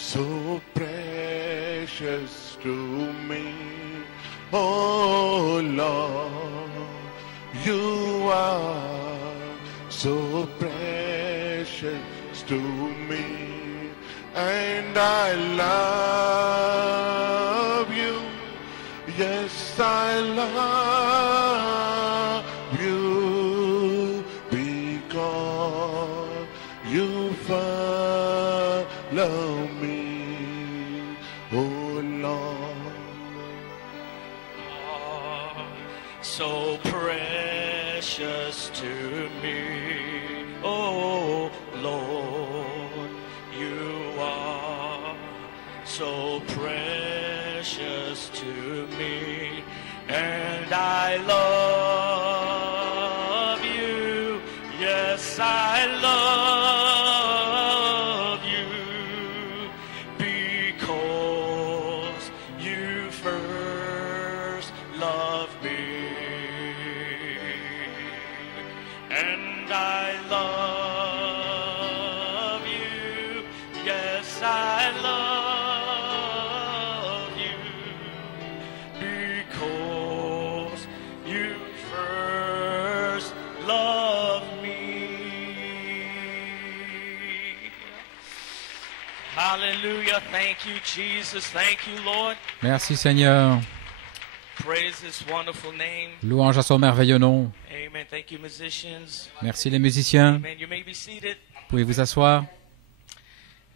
so precious to me. Oh Lord, you are so precious to me, and I love you. Yes, I love you because you follow me, oh Lord. So precious to me, oh Lord, you are so precious to me, and I love you. Yes, I love you because you first loved me. And I love you, yes, I love you, because you first loved me. Hallelujah, thank you, Jesus, thank you, Lord. Merci Seigneur. Praise His wonderful name. Louange à son merveilleux nom. Amen. Thank you, musicians. Merci les musiciens. Amen. You may be seated. Pouvez vous asseoir.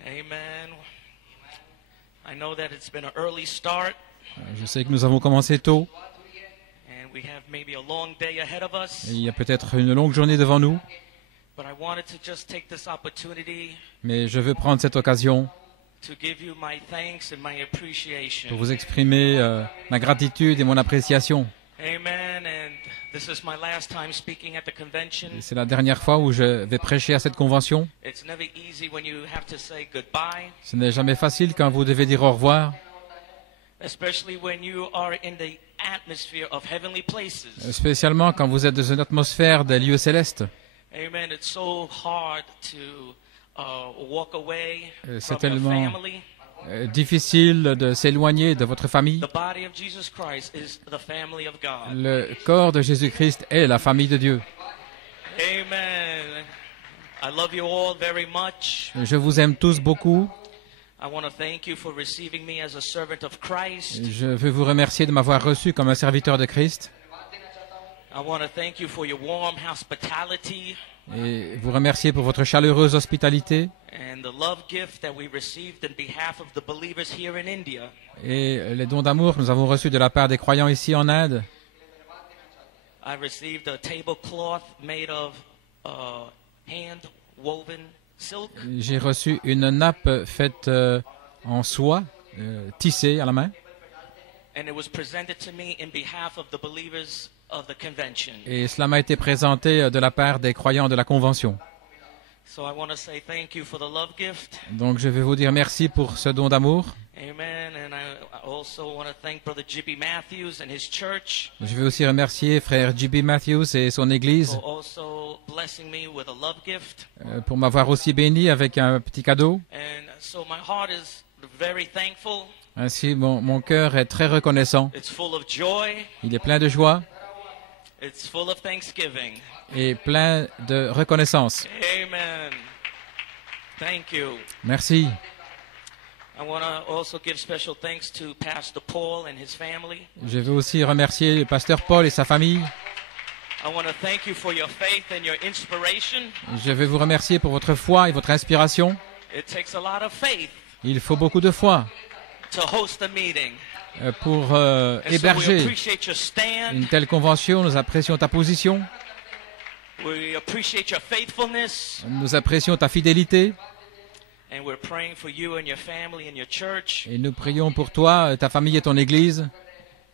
Amen. I know that it's been an early start, Je sais que nous avons commencé tôt. and we have maybe a long day ahead of us. Et il y a peut-être une longue journée devant nous. But I wanted to just take this opportunity Mais je veux prendre cette occasion to give you my thanks and my appreciation. pour vous exprimer ma gratitude et mon appréciation. Amen. And this is my last time speaking at the convention. Et c'est la dernière fois où je vais prêcher à cette convention. It's never easy when you have to say goodbye, Ce n'est jamais facile quand vous devez dire au revoir, especially when you are in the atmosphere of heavenly places. spécialement quand vous êtes dans une atmosphère des lieux célestes. Amen. It's so hard to walk away C'est from your tellement family. Difficile de s'éloigner de votre famille. The body of Jesus Christ is the family of God. Le corps de Jésus-Christ est la famille de Dieu. Amen. I love you all very much. Je vous aime tous beaucoup. I want to thank you for receiving me as a servant of Christ. Je veux vous remercier de m'avoir reçu comme un serviteur de Christ I want to thank you for your warm hospitality et vous remercier pour votre chaleureuse hospitalité and the love gift that we received on behalf of the believers here in India. et les dons d'amour que nous avons reçus de la part des croyants ici en Inde. I received a tablecloth made of hand-woven silk. J'ai reçu une nappe faite en soie, tissée à la main, And it was presented to me in behalf of the believers of the convention. et cela m'a été présenté de la part des croyants de la Convention. So I want to say thank you for the love gift. Donc je vais vous dire merci pour ce don d'amour. Amen. And I also want to thank Brother Jibby Matthews and his church Je vais aussi remercier frère J.B. Matthews et son église for also blessing me with a love gift. pour m'avoir aussi béni avec un petit cadeau. And so my heart is very thankful. Ainsi, mon cœur est très reconnaissant. It's full of joy. Il est plein de joie It's full of thanksgiving. et plein de reconnaissance. Amen. Thank you. Merci. I want to also give special thanks to Pastor Paul and his family. Je veux aussi remercier le pasteur Paul et sa famille. I want to thank you for your faith and your inspiration. Je veux vous remercier pour votre foi et votre inspiration. It takes a lot of faith Il faut beaucoup de foi to host a meeting. pour And so we héberger appreciate your stand. une telle convention. Nous apprécions ta position, We appreciate your faithfulness. nous apprécions ta fidélité And we're praying for you and your family and your church. et nous prions pour toi, ta famille et ton église.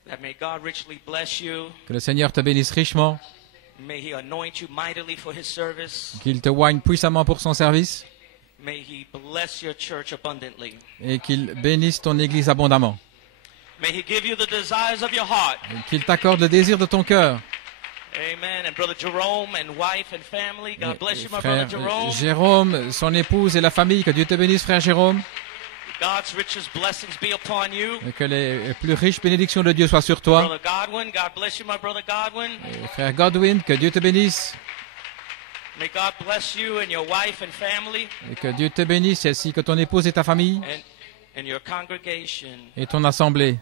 That may God richly bless you. Que le Seigneur te bénisse richement, May He anoint you mightily for His service. qu'il te oigne puissamment pour son service May He bless your church abundantly. et qu'il bénisse ton église abondamment. May He give you the desires of your heart. Et qu'il t'accorde le désir de ton cœur. Amen. And Brother Jerome and wife and family, God bless Et you, my frère brother Jerome. Jérôme, son épouse et la famille, que Dieu te bénisse, frère Jérôme. God's richest blessings be upon you. Et que les plus riches bénédictions de Dieu soient sur toi. Brother Godwin, God bless you, my brother Godwin. Et frère Godwin, que Dieu te bénisse. May God bless you and your wife and family Et que Dieu te bénisse, ainsi que ton épouse et ta famille and your congregation. et ton assemblée.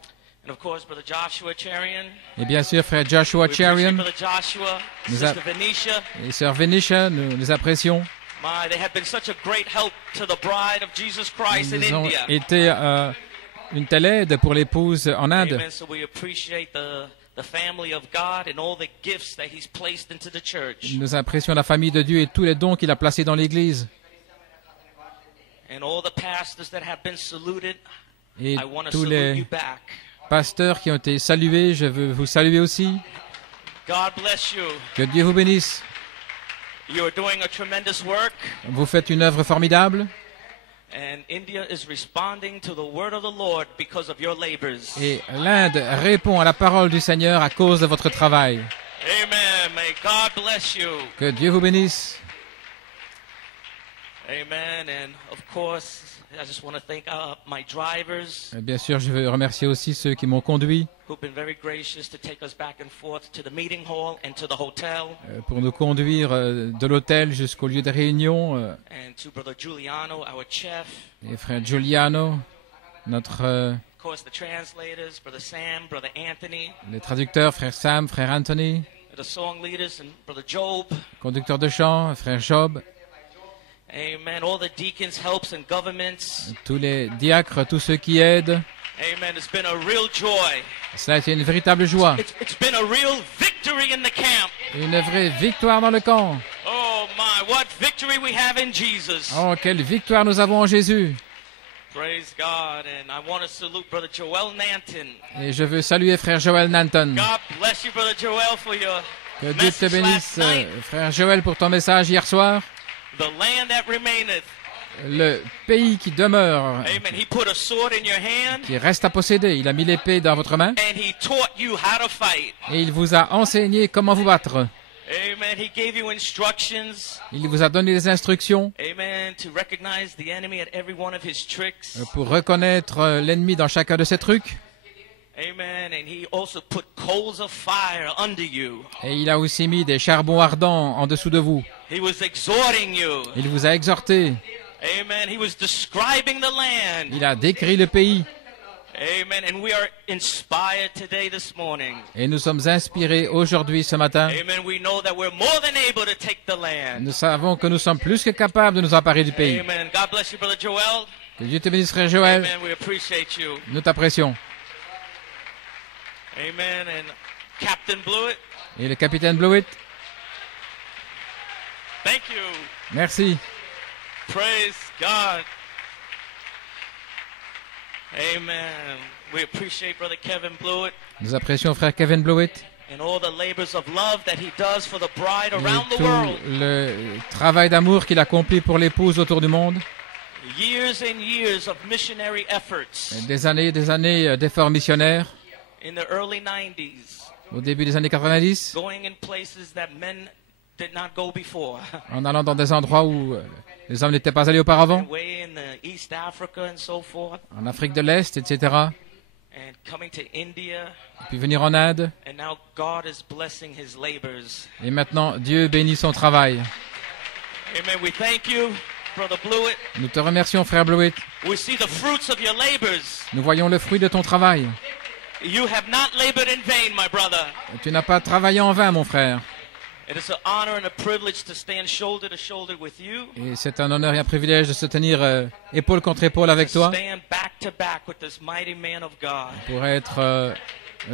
And of course, brother Joshua Charian. Et bien sûr, frère Joshua We appreciate Charian brother Joshua, Nous a- sister Venetia. et sœur Venetia, nous les apprécions. My, they have been such a great help to the bride of Jesus Christ in Ils ont India. été une telle aide pour l'épouse en Inde. Amen. So we appreciate the family of God and all the gifts that He's placed into the church. Nous apprécions la famille de Dieu et tous les dons qu'il a placés dans l'Église. And all the pastors that have been saluted, Et I want to tous salute les you back. pasteurs qui ont été salués, je veux vous saluer aussi. God bless you. Que Dieu vous bénisse. You are doing a tremendous work, Vous faites une œuvre formidable and India is responding to the word of the Lord because of your labors. et l'Inde répond à la parole du Seigneur à cause de votre travail. Amen. May God bless you. Que Dieu vous bénisse. Amen. And of course, I just want to thank my drivers Bien sûr, je veux remercier aussi ceux qui m'ont conduit who've been very gracious to take us back and forth to the meeting hall and to the hotel. pour nous conduire de l'hôtel jusqu'au lieu de réunion. And to Brother Giuliano, our chef. Et frère Giuliano, notre, Of course, the translators, Brother Sam, Brother Anthony, les traducteurs, frère Sam, frère Anthony, the song leaders, and Brother Job. conducteur de chant, frère Job, Amen. All the deacons, helps, and governments. tous les diacres, tous ceux qui aident. Amen. It's been a real joy. Cela a été une véritable joie, It's been a real victory in the camp. une vraie victoire dans le camp. Oh my, what victory we have in Jesus. Oh, quelle victoire nous avons en Jésus. Praise God. And I want to salute Brother Joel Nanton. Et je veux saluer frère Joël Nanton. God bless you, Brother Joel, for your Que Dieu te message bénisse, last night. frère Joël, pour ton message hier soir. The land that remaineth. Le pays qui demeure, Amen. He put a sword in your hand qui reste à posséder, il a mis l'épée dans votre main and he taught you how to fight. et il vous a enseigné comment vous battre. Amen. He gave you instructions. Il vous a donné des instructions Amen. To recognize the enemy at every one of his tricks. pour reconnaître l'ennemi dans chacun de ses trucs. Amen. And he also put coals of fire under you. Et il a aussi mis des charbons ardents en dessous de vous. He was exhorting you. Il vous a exhorté. Amen. He was describing the land. Il a décrit le pays. Amen. And we are inspired today, this morning. Et nous sommes inspirés aujourd'hui, ce matin. Amen. We know that we're more than able to take the land. Nous savons que nous sommes plus que capables de nous emparer du pays. Amen. God bless you, Brother Joel. Que Dieu te bénisse, frère Joël. Amen. We appreciate you. Nous t'apprécions. Amen. And Captain Blewett, Et le capitaine Blewett, thank you. merci. Praise God. Amen. We appreciate Brother Kevin Blewett Nous apprécions frère Kevin Blewett and all the labors of love that he does for the bride et around the tout world. le travail d'amour qu'il accomplit pour l'épouse autour du monde. Years and years of missionary efforts Des années d'efforts missionnaires in the early 90s, au début des années 90, going in places that men did not go before. en allant dans des endroits où les hommes n'étaient pas allés auparavant, Way in the East Africa and so forth, en Afrique de l'Est, etc. and coming to India, Puis venir en Inde. and now God is blessing his labors. Et maintenant, Dieu bénit son travail. Amen. We thank you, Brother Blewett. Nous te remercions, frère Blewett. We see the fruits of your labors. Nous voyons le fruit de ton travail. You have not labored in vain, my brother. Tu n'as pas travaillé en vain, mon frère. It is an honor and a privilege to stand shoulder to shoulder with you. Et c'est un honneur et un privilège de se tenir épaule contre épaule avec To toi, stand back to back with this mighty man of God. pour être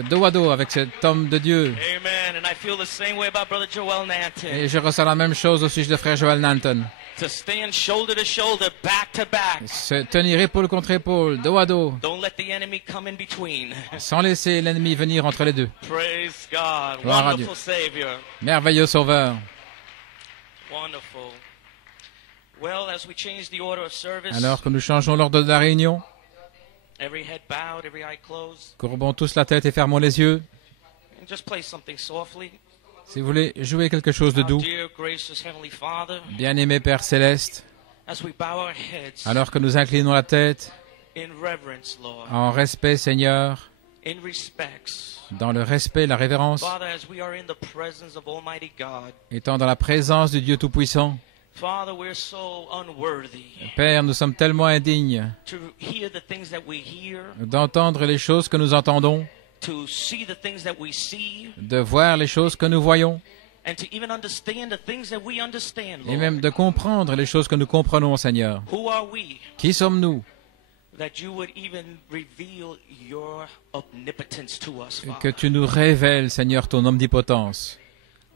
dos à dos avec cet homme de Dieu. Amen. And I feel the same way about Brother Joel Nanton. Et je ressens la même chose au sujet de frère Joel Nanton. To stand shoulder to shoulder, back to back. Se tenir épaule contre épaule, dos à dos, Don't let the enemy come in between. sans laisser l'ennemi venir entre les deux. Praise God. Gloire à Dieu. Wonderful Savior. Merveilleux Sauveur. Wonderful. Well, as we change the order of service, Alors que nous changeons l'ordre de la réunion, every head bowed, every eye closed, courbons tous la tête et fermons les yeux. and just play something softly. Si vous voulez jouer quelque chose de Our doux, dear, gracious Heavenly Father, bien-aimé Père Céleste, as we bow our heads, alors que nous inclinons la tête, in reverence, Lord, en respect, Seigneur, in respects. dans le respect, la révérence, Father, as we are in the presence of Almighty God, étant dans la présence du Dieu Tout-Puissant. Father, we're so unworthy Père, nous sommes tellement indignes to hear the things that we hear, d'entendre les choses que nous entendons, to see the things that we see, de voir les choses que nous voyons, and to even understand the things that we understand, et même Lord. de comprendre les choses que nous comprenons, Seigneur. Who are we Qui sommes-nous that you would even reveal your omnipotence to us, que Father? tu nous révèles, Seigneur, ton omnipotence,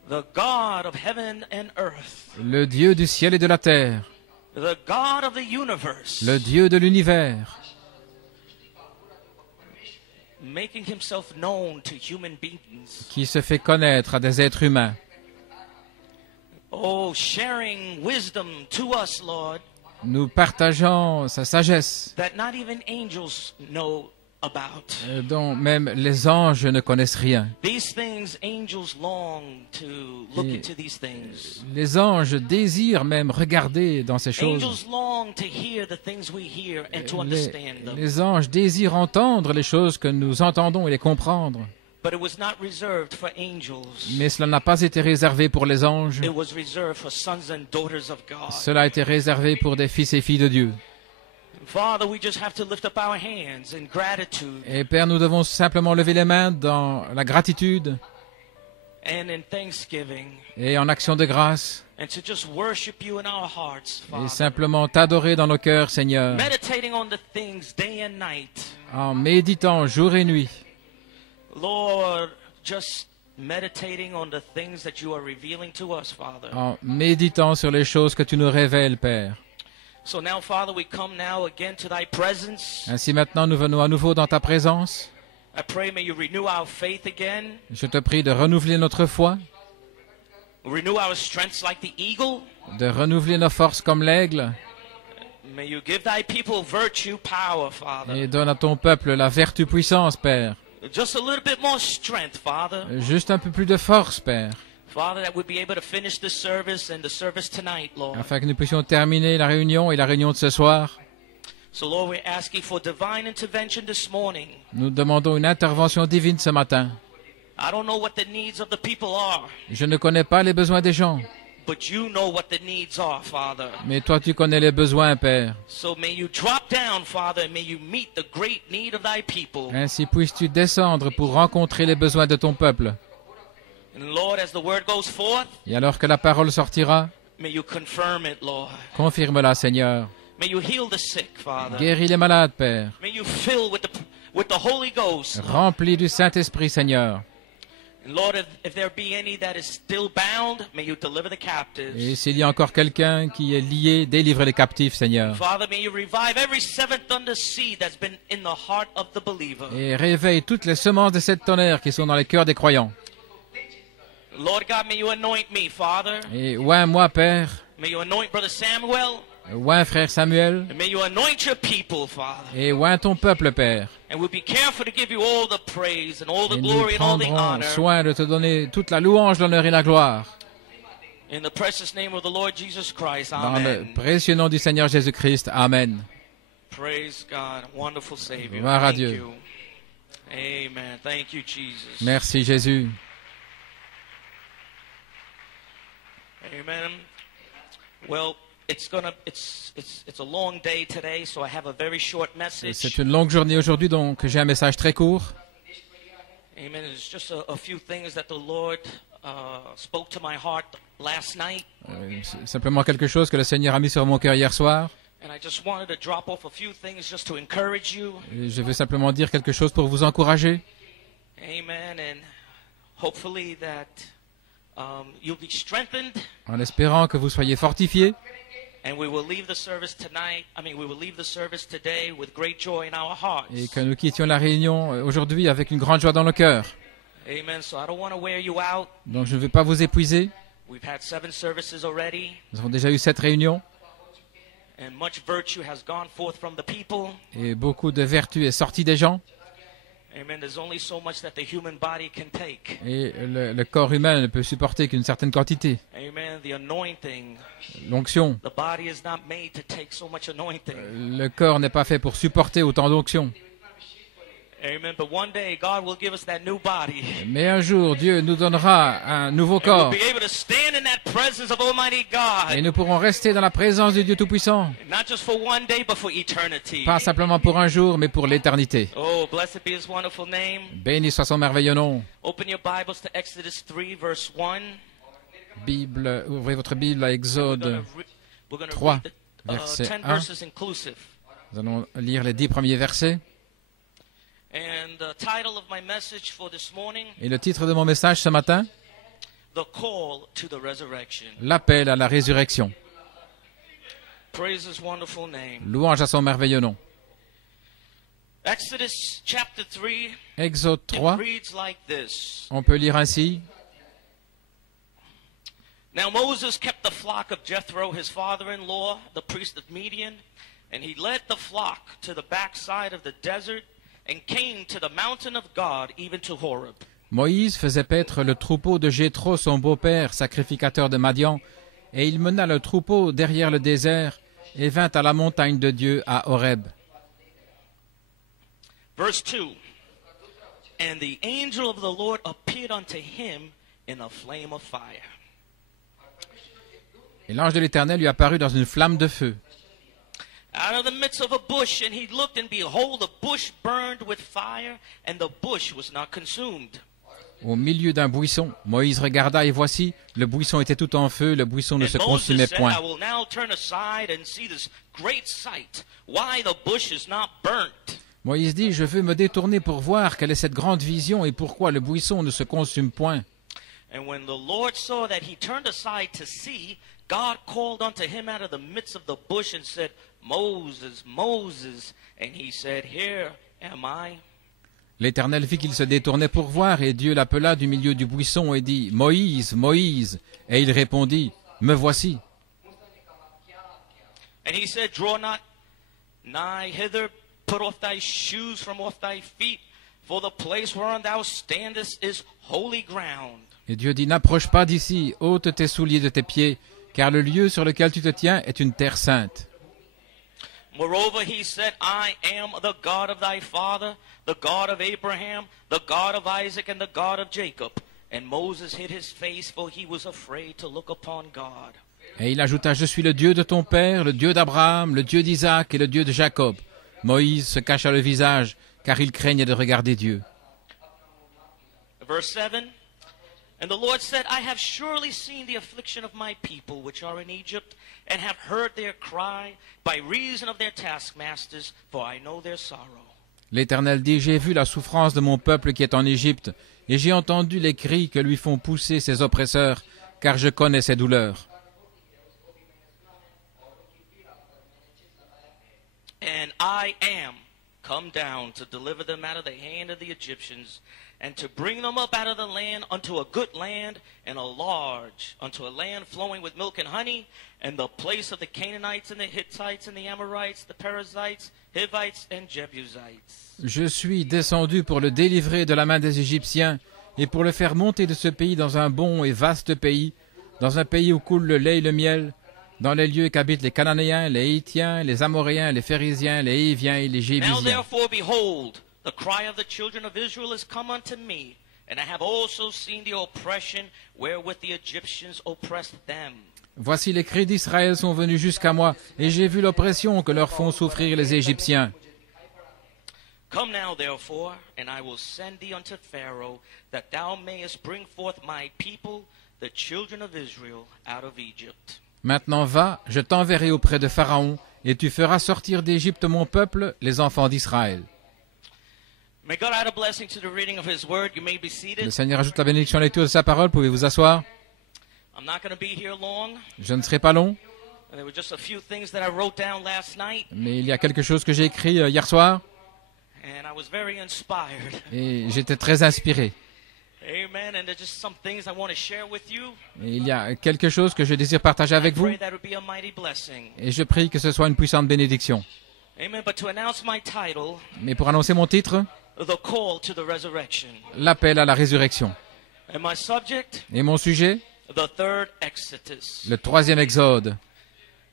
The God of heaven and earth, le Dieu du ciel et de la terre, the God of the universe, le Dieu de l'univers, making himself known to human beings. qui se fait connaître à des êtres humains. Oh, sharing wisdom to us, Lord, Nous partageons sa sagesse, that not even angels know about. dont même les anges ne connaissent rien. These things, angels long to look Et- into these things. Les anges désirent même regarder dans ces choses. Angels long to hear the things we hear and to Les, understand them. les anges désirent entendre les choses que nous entendons et les comprendre. But it was not reserved for angels. Mais cela n'a pas été réservé pour les anges. It was reserved for sons and daughters of God. Cela a été réservé pour des fils et filles de Dieu. Father, we just have to lift up our hands in gratitude Et Père, nous devons simplement lever les mains dans la gratitude and in thanksgiving et en action de grâce and to just worship you in our hearts, et Father. simplement t'adorer dans nos cœurs, Seigneur, Meditating on the things day and night. en méditant jour et nuit. Lord, just meditating on the things that you are revealing to us, Father. En méditant sur les choses que tu nous révèles, Père. So now, Father, we come now again to thy presence. Ainsi maintenant, nous venons à nouveau dans ta présence. I pray may you renew our faith again, Je te prie de renouveler notre foi, renew our strengths like the eagle. de renouveler nos forces comme l'aigle, May you give thy people virtue, power, Father. et donne à ton peuple la vertu puissance, Père. Just a little bit more strength, Father. Juste un peu plus de force, Père, Father, that we'd be able to finish this service and the service tonight, Lord. afin que nous puissions terminer la réunion et la réunion de ce soir. So, Lord, we're asking for divine intervention this morning. Nous demandons une intervention divine ce matin. I don't know what the needs of the people are, Je ne connais pas les besoins des gens, but you know what the needs are, Father. mais toi tu connais les besoins, Père. So may you drop down, Father, and may you meet the great need of thy people. Ainsi puisses-tu descendre pour rencontrer les besoins de ton peuple. And Lord, as the word goes forth, Et alors que la parole sortira, may you confirm it, Lord. confirme-la, Seigneur. May you heal the sick, Father. Guéris les malades, Père. May you fill with the Holy Ghost. Remplis du Saint-Esprit, Seigneur. And Lord, if there be any that is still bound, may you deliver the Et captives. s'il y a encore quelqu'un qui est lié, délivre les captifs, Seigneur. Father, may you revive every seventh thunder seed that's been in the heart of the believer. Et réveille toutes les semences de cette tonnerre qui sont dans les cœurs des croyants. Lord God, may you anoint me, Father. Et oint moi, Père, May you anoint Brother Samuel. oint frère Samuel, And may you anoint your people, Father. et oint ton peuple, Père. And we'll be careful to give you all the praise and all the Et nous glory and all the prendrons honor. soin de te donner toute la louange, l'honneur et la gloire. In the precious name of the Lord Jesus Christ. Dans le Amen. précieux nom du Seigneur Jésus-Christ. Amen. Praise God. Wonderful Savior. Gloire à Thank Dieu. you. Amen. Thank you, Jesus. Merci, Jésus. Amen. Well, it's a long day today, so I have a very short message. C'est une longue journée aujourd'hui, donc j'ai un message très court. Amen. It's just a few things that the Lord spoke to my heart last night, C'est simplement quelque chose que le Seigneur a mis sur mon cœur hier soir. and I just wanted to drop off a few things just to encourage you. Et je veux simplement dire quelque chose pour vous encourager. Amen. And hopefully that you'll be strengthened, En espérant que vous soyez fortifiés. and we will leave the service tonight. We will leave the service today with great joy in our hearts. Et que nous quittions la réunion aujourd'hui avec une grande joie dans nos cœurs. Amen. So I don't want to wear you out. Donc je ne veux pas vous épuiser. We've had 7 services already, Nous avons déjà eu 7 réunions. and much virtue has gone forth from the people. Et beaucoup de vertu est sortie des gens. Amen. There's only so much that the human body can take. Et le corps humain ne peut supporter qu'une certaine quantité. Amen. The anointing. L'onction. The body is not made to take so much anointing. Le corps n'est pas fait pour supporter autant d'onction. Amen. But one day God will give us that new body. Mais un jour, Dieu nous donnera un nouveau And corps. we'll be able to stand in that presence of Almighty Et God. nous pourrons rester dans la présence du Dieu Tout-Puissant. Not just for one day, but for eternity. Pas simplement pour un jour, mais pour l'éternité. Oh, blessed be His wonderful name. Béni soit son merveilleux nom. Open your Bibles to Exodus 3, verse 1. Ouvrez votre Bible à Exode. We're going to 3, read the verset 10 1. verses inclusive. Nous allons lire les 10 premiers versets. And the title of my message for this morning, Et le titre de mon message ce matin, The Call to the Resurrection. l'appel à la résurrection. Praise His wonderful name. Louange à son merveilleux nom. Exodus chapter 3, Exode it 3, reads like this. on peut lire ainsi. Now Moses kept the flock of Jethro, his father-in-law, the priest of Midian, and he led the flock to the backside of the desert and came to the mountain of God, even to Horeb. Moïse faisait paître le troupeau de Jéthro, son beau-père, sacrificateur de Madian, et il mena le troupeau derrière le désert et vint à la montagne de Dieu à Horeb. Verse 2. And the angel of the Lord appeared unto him in a flame of fire. Et l'ange de l'Éternel lui apparut dans une flamme de feu. Out of the midst of a bush, and he looked, and behold, the bush burned with fire, and the bush was not consumed. Au milieu d'un buisson, Moïse regarda et voici, le buisson était tout en feu, le buisson ne And se Moses consumait said, point. I will now turn aside and see this great sight, why the bush is not burnt. Moïse dit, je veux me détourner pour voir quelle est cette grande vision et pourquoi le buisson ne se consume point. And when the Lord saw that he turned aside to see, God called unto him out of the midst of the bush and said, Moses, Moses. And he said, Here am I. L'Éternel vit qu'il se détournait pour voir, et Dieu l'appela du milieu du buisson et dit, Moïse, Moïse. Et il répondit, Me voici. And he said, Draw not nigh hither, put off thy shoes from off thy feet, for the place whereon thou standest is holy ground. Et Dieu dit, N'approche pas d'ici, ôte tes souliers de tes pieds, car le lieu sur lequel tu te tiens est une terre sainte. Moreover, he said, I am the God of thy father, the God of Abraham, the God of Isaac, and the God of Jacob. And Moses hid his face, for he was afraid to look upon God. Et il ajouta, Je suis le Dieu de ton père, le Dieu d'Abraham, le Dieu d'Isaac et le Dieu de Jacob. Moïse se cacha le visage, car il craignait de regarder Dieu. Verse 7. And the Lord said, I have surely seen the affliction of my people which are in Egypt, and have heard their cry by reason of their taskmasters, for I know their sorrow. L'Éternel dit, J'ai vu la souffrance de mon peuple qui est en Égypte, et j'ai entendu les cris que lui font pousser ses oppresseurs, car je connais ses douleurs. And I am come down to deliver them out of the hand of the Egyptians, and to bring them up out of the land unto a good land, and a large, unto a land flowing with milk and honey, and the place of the Canaanites and the Hittites and the Amorites, the Perizzites, Hivites and Jebusites. Je suis descendu pour le délivrer de la main des Égyptiens, et pour le faire monter de ce pays dans un bon et vaste pays, dans un pays où coule le lait et le miel, dans les lieux qu'habitent les Cananéens, les Hittiens, les Amoréens, les Phérésiens, les Hiviens et les Now Jébusiens. therefore, behold, the cry of the children of Israel is come unto me, and I have also seen the oppression wherewith the Egyptians oppressed them. Voici les cris d'Israël sont venus jusqu'à moi, et j'ai vu l'oppression que leur font souffrir les Égyptiens. Come now, therefore, and I will send thee unto Pharaoh, that thou mayest bring forth my people, the children of Israel, out of Egypt. Maintenant va, je t'enverrai auprès de Pharaon, et tu feras sortir d'Égypte mon peuple, les enfants d'Israël. May God add a blessing to the reading of his word. You may be Le seated. Seigneur ajoute la bénédiction à la lecture de sa parole, pouvez vous asseoir. I'm not going to be here long. Je ne serai pas long, There were just a few things that I wrote down last night, mais il y a quelque chose que j'ai écrit hier soir, and I was very inspired. et j'étais très inspiré. Amen. And there's just some things I want to share with you. Et il y a quelque chose que je désire partager avec vous, Pray that it would be a mighty blessing. et je prie que ce soit une puissante bénédiction. Amen. But to announce my title, Mais pour annoncer mon titre, the call to the resurrection. l'appel à la résurrection. And my subject, Et mon sujet, the third Exodus. le troisième exode.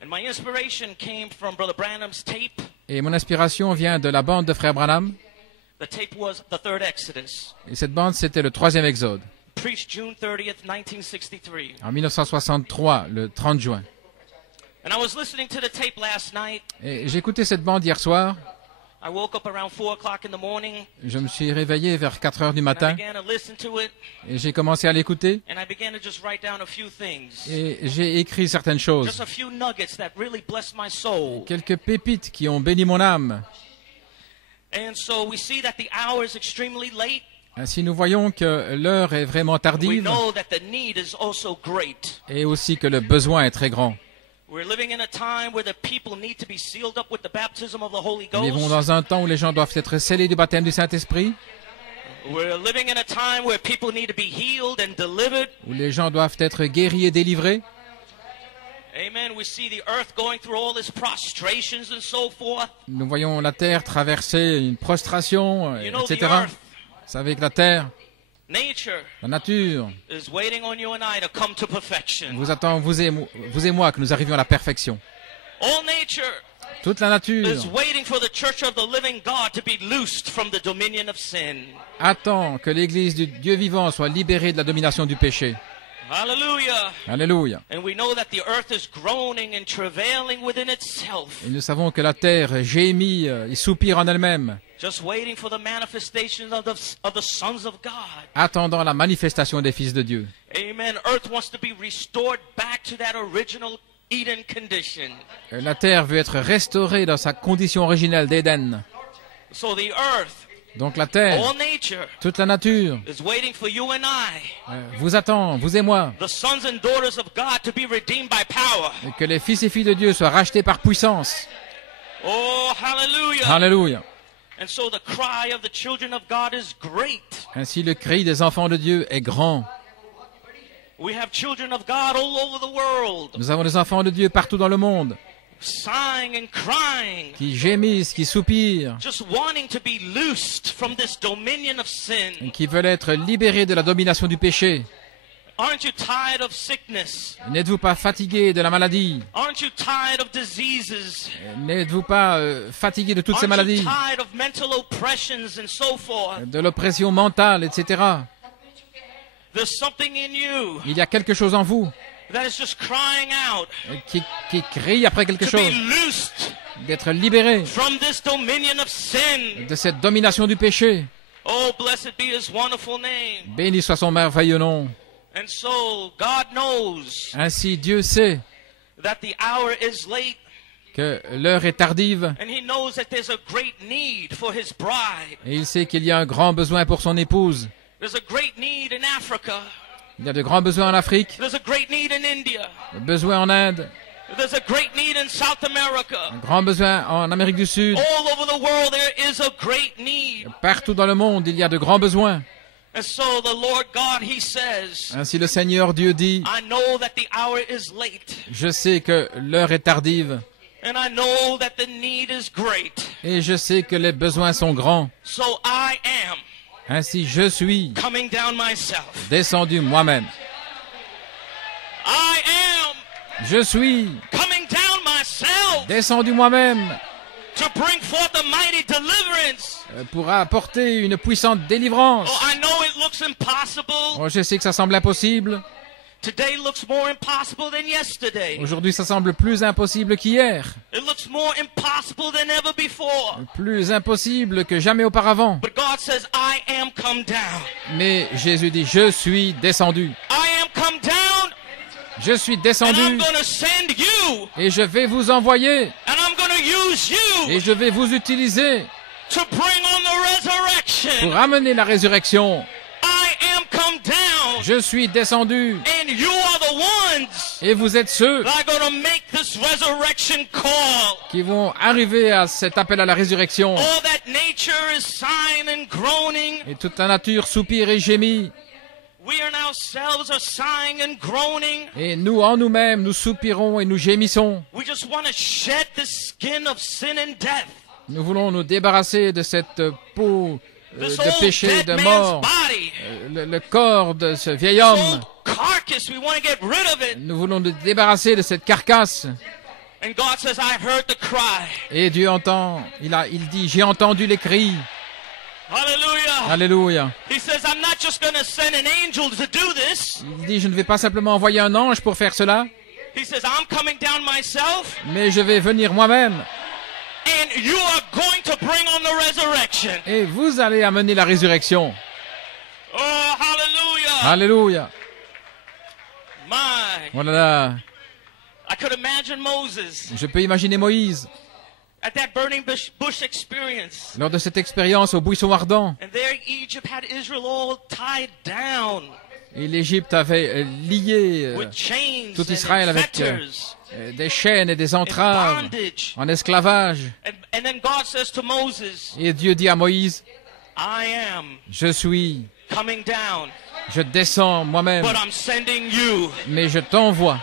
And my inspiration came from Brother Branham's tape. Et mon inspiration vient de la bande de Frère Branham. The tape was the third Exodus, Et cette bande, c'était le troisième exode, preached June 30th, 1963. en 1963, le 30 juin. And I was listening to the tape last night. Et j'ai écouté cette bande hier soir. I woke up around 4 o'clock in the morning, Je me suis réveillé vers 4 heures du and I matin began to listen to it, et j'ai commencé à l'écouter. and I began to just write down a few things. Et j'ai écrit certaines choses, Just a few nuggets that really blessed my soul. quelques pépites qui ont béni mon âme. And so we see that the hour is extremely late. Ainsi, nous voyons que l'heure est vraiment We tardive know that the need is also great. et aussi que le besoin est très grand. We're living in a time where the people need to be sealed up with the baptism of the Holy Nous vivons Ghost. dans un temps où les gens doivent être scellés du baptême du Saint-Esprit, We're living in a time where people need to be healed and delivered. où les gens doivent être guéris et délivrés. Amen. We see the earth going through all its prostrations and so forth. Nous voyons la terre traverser une prostration, You know, the etc. earth, Vous savez que la terre, nature, la nature, is waiting on you and I to come to perfection. vous attend, vous et moi, que nous arrivions à la perfection. All nature Toute la nature is waiting for the church of the living God to be loosed from the dominion of sin. attend que l'Église du Dieu vivant soit libérée de la domination du péché. Hallelujah. Alléluia. And we know that the earth is groaning and travailing within itself, Et nous savons que la terre gémit et soupire en elle-même, just waiting for the manifestation of the sons of God. attendant la manifestation des fils de Dieu. Amen. Earth wants to be restored back to that original Eden condition. La terre veut être restaurée dans sa condition originelle d'Éden. So the earth, Donc la terre, all nature, toute la nature, is waiting for you and I, vous attend, vous et moi, the sons and daughters of God, to be redeemed by power. et que les fils et filles de Dieu soient rachetés par puissance. Oh, hallelujah. Alléluia. And so the cry of the children of God is great. Ainsi le cri des enfants de Dieu est grand. We have children of God all over the world, Nous avons des enfants de Dieu partout dans le monde, sighing and crying, qui gémissent, qui soupirent, just wanting to be loosed from this dominion of sin. et qui veulent être libérés de la domination du péché. Aren't you tired of sickness? N'êtes-vous pas fatigués de la maladie? Aren't you tired of diseases? N'êtes-vous pas fatigués de toutes ces Aren't you maladies, tired of mental oppressions and so forth? de l'oppression mentale, etc. There's something in you Il y a quelque chose en vous that is just crying out qui crie après quelque to chose, be loosed d'être libéré from this dominion of sin. de cette domination du péché. Oh, blessed be his wonderful name. Béni soit son merveilleux nom. And so God knows Ainsi Dieu sait that the hour is late, que l'heure est tardive and he knows that there's a great need for his bride. et il sait qu'il y a un grand besoin pour son épouse. There's a great need in Africa. Il y a de grands besoins en Afrique, There's a great need in India. besoins en Inde, There's a great need in South America. grands besoins en Amérique du Sud. All over the world there is a great need. Partout dans le monde, il y a de grands besoins. And so the Lord God, he says, Ainsi le Seigneur Dieu dit, I know that the hour is late, je sais que l'heure est tardive and I know that the need is great. et je sais que les besoins sont grands. So I am Ainsi je suis coming down myself. descendu moi-même. I am Je suis coming down myself descendu moi-même to bring forth a mighty deliverance. pour apporter une puissante délivrance. Oh, I know it looks impossible. Oh, je sais que ça semble impossible. Today looks more impossible than yesterday. Aujourd'hui, ça semble plus impossible qu'hier. It looks more impossible than ever before. Plus impossible que jamais auparavant. But God says, I am come down. Mais Jésus dit, je suis descendu. I am come down, Je suis and I'm descendu going to send you, et je vais vous envoyer and I'm going to use you et je vais vous utiliser to bring on the resurrection. pour amener la résurrection. I am come down, Je suis descendu and you are the ones et vous êtes ceux that are going to make this resurrection call. qui vont arriver à cet appel à la résurrection. All that nature is sighing and groaning. Et toute la nature soupire et gémit. We in ourselves are sighing and groaning. Et nous, en nous-mêmes, nous soupirons et nous gémissons. We just want to shed the skin of sin and death. Nous voulons nous débarrasser de cette peau This de old péché, dead de man's mort, body. le corps de ce vieil This homme. old carcass, we want to get rid of it. Nous voulons nous débarrasser de cette carcasse. And God says, I heard the cry. Et Dieu entend, il dit, j'ai entendu les cris. Hallelujah. Alléluia. He says, I'm not just going to send an angel to do this. Il dit, je ne vais pas simplement envoyer un ange pour faire cela, He says, I'm coming down myself, mais je vais venir moi-même. and you are going to bring on the resurrection. Et vous allez amener la résurrection. Oh, hallelujah. Alléluia. My. Voilà là. I could imagine Moses Je peux imaginer Moïse, at that burning bush experience. lors de cette expérience au buisson ardent. And there Egypt had Israel all tied down Et l'Égypte avait lié with chains tout and Israël avec fetters des chaînes et des and entraves bondage. en esclavage. And then God says to Moses, Et Dieu dit à Moïse, I am je suis, coming down, je descends moi-même, but I'm sending you. mais je t'envoie.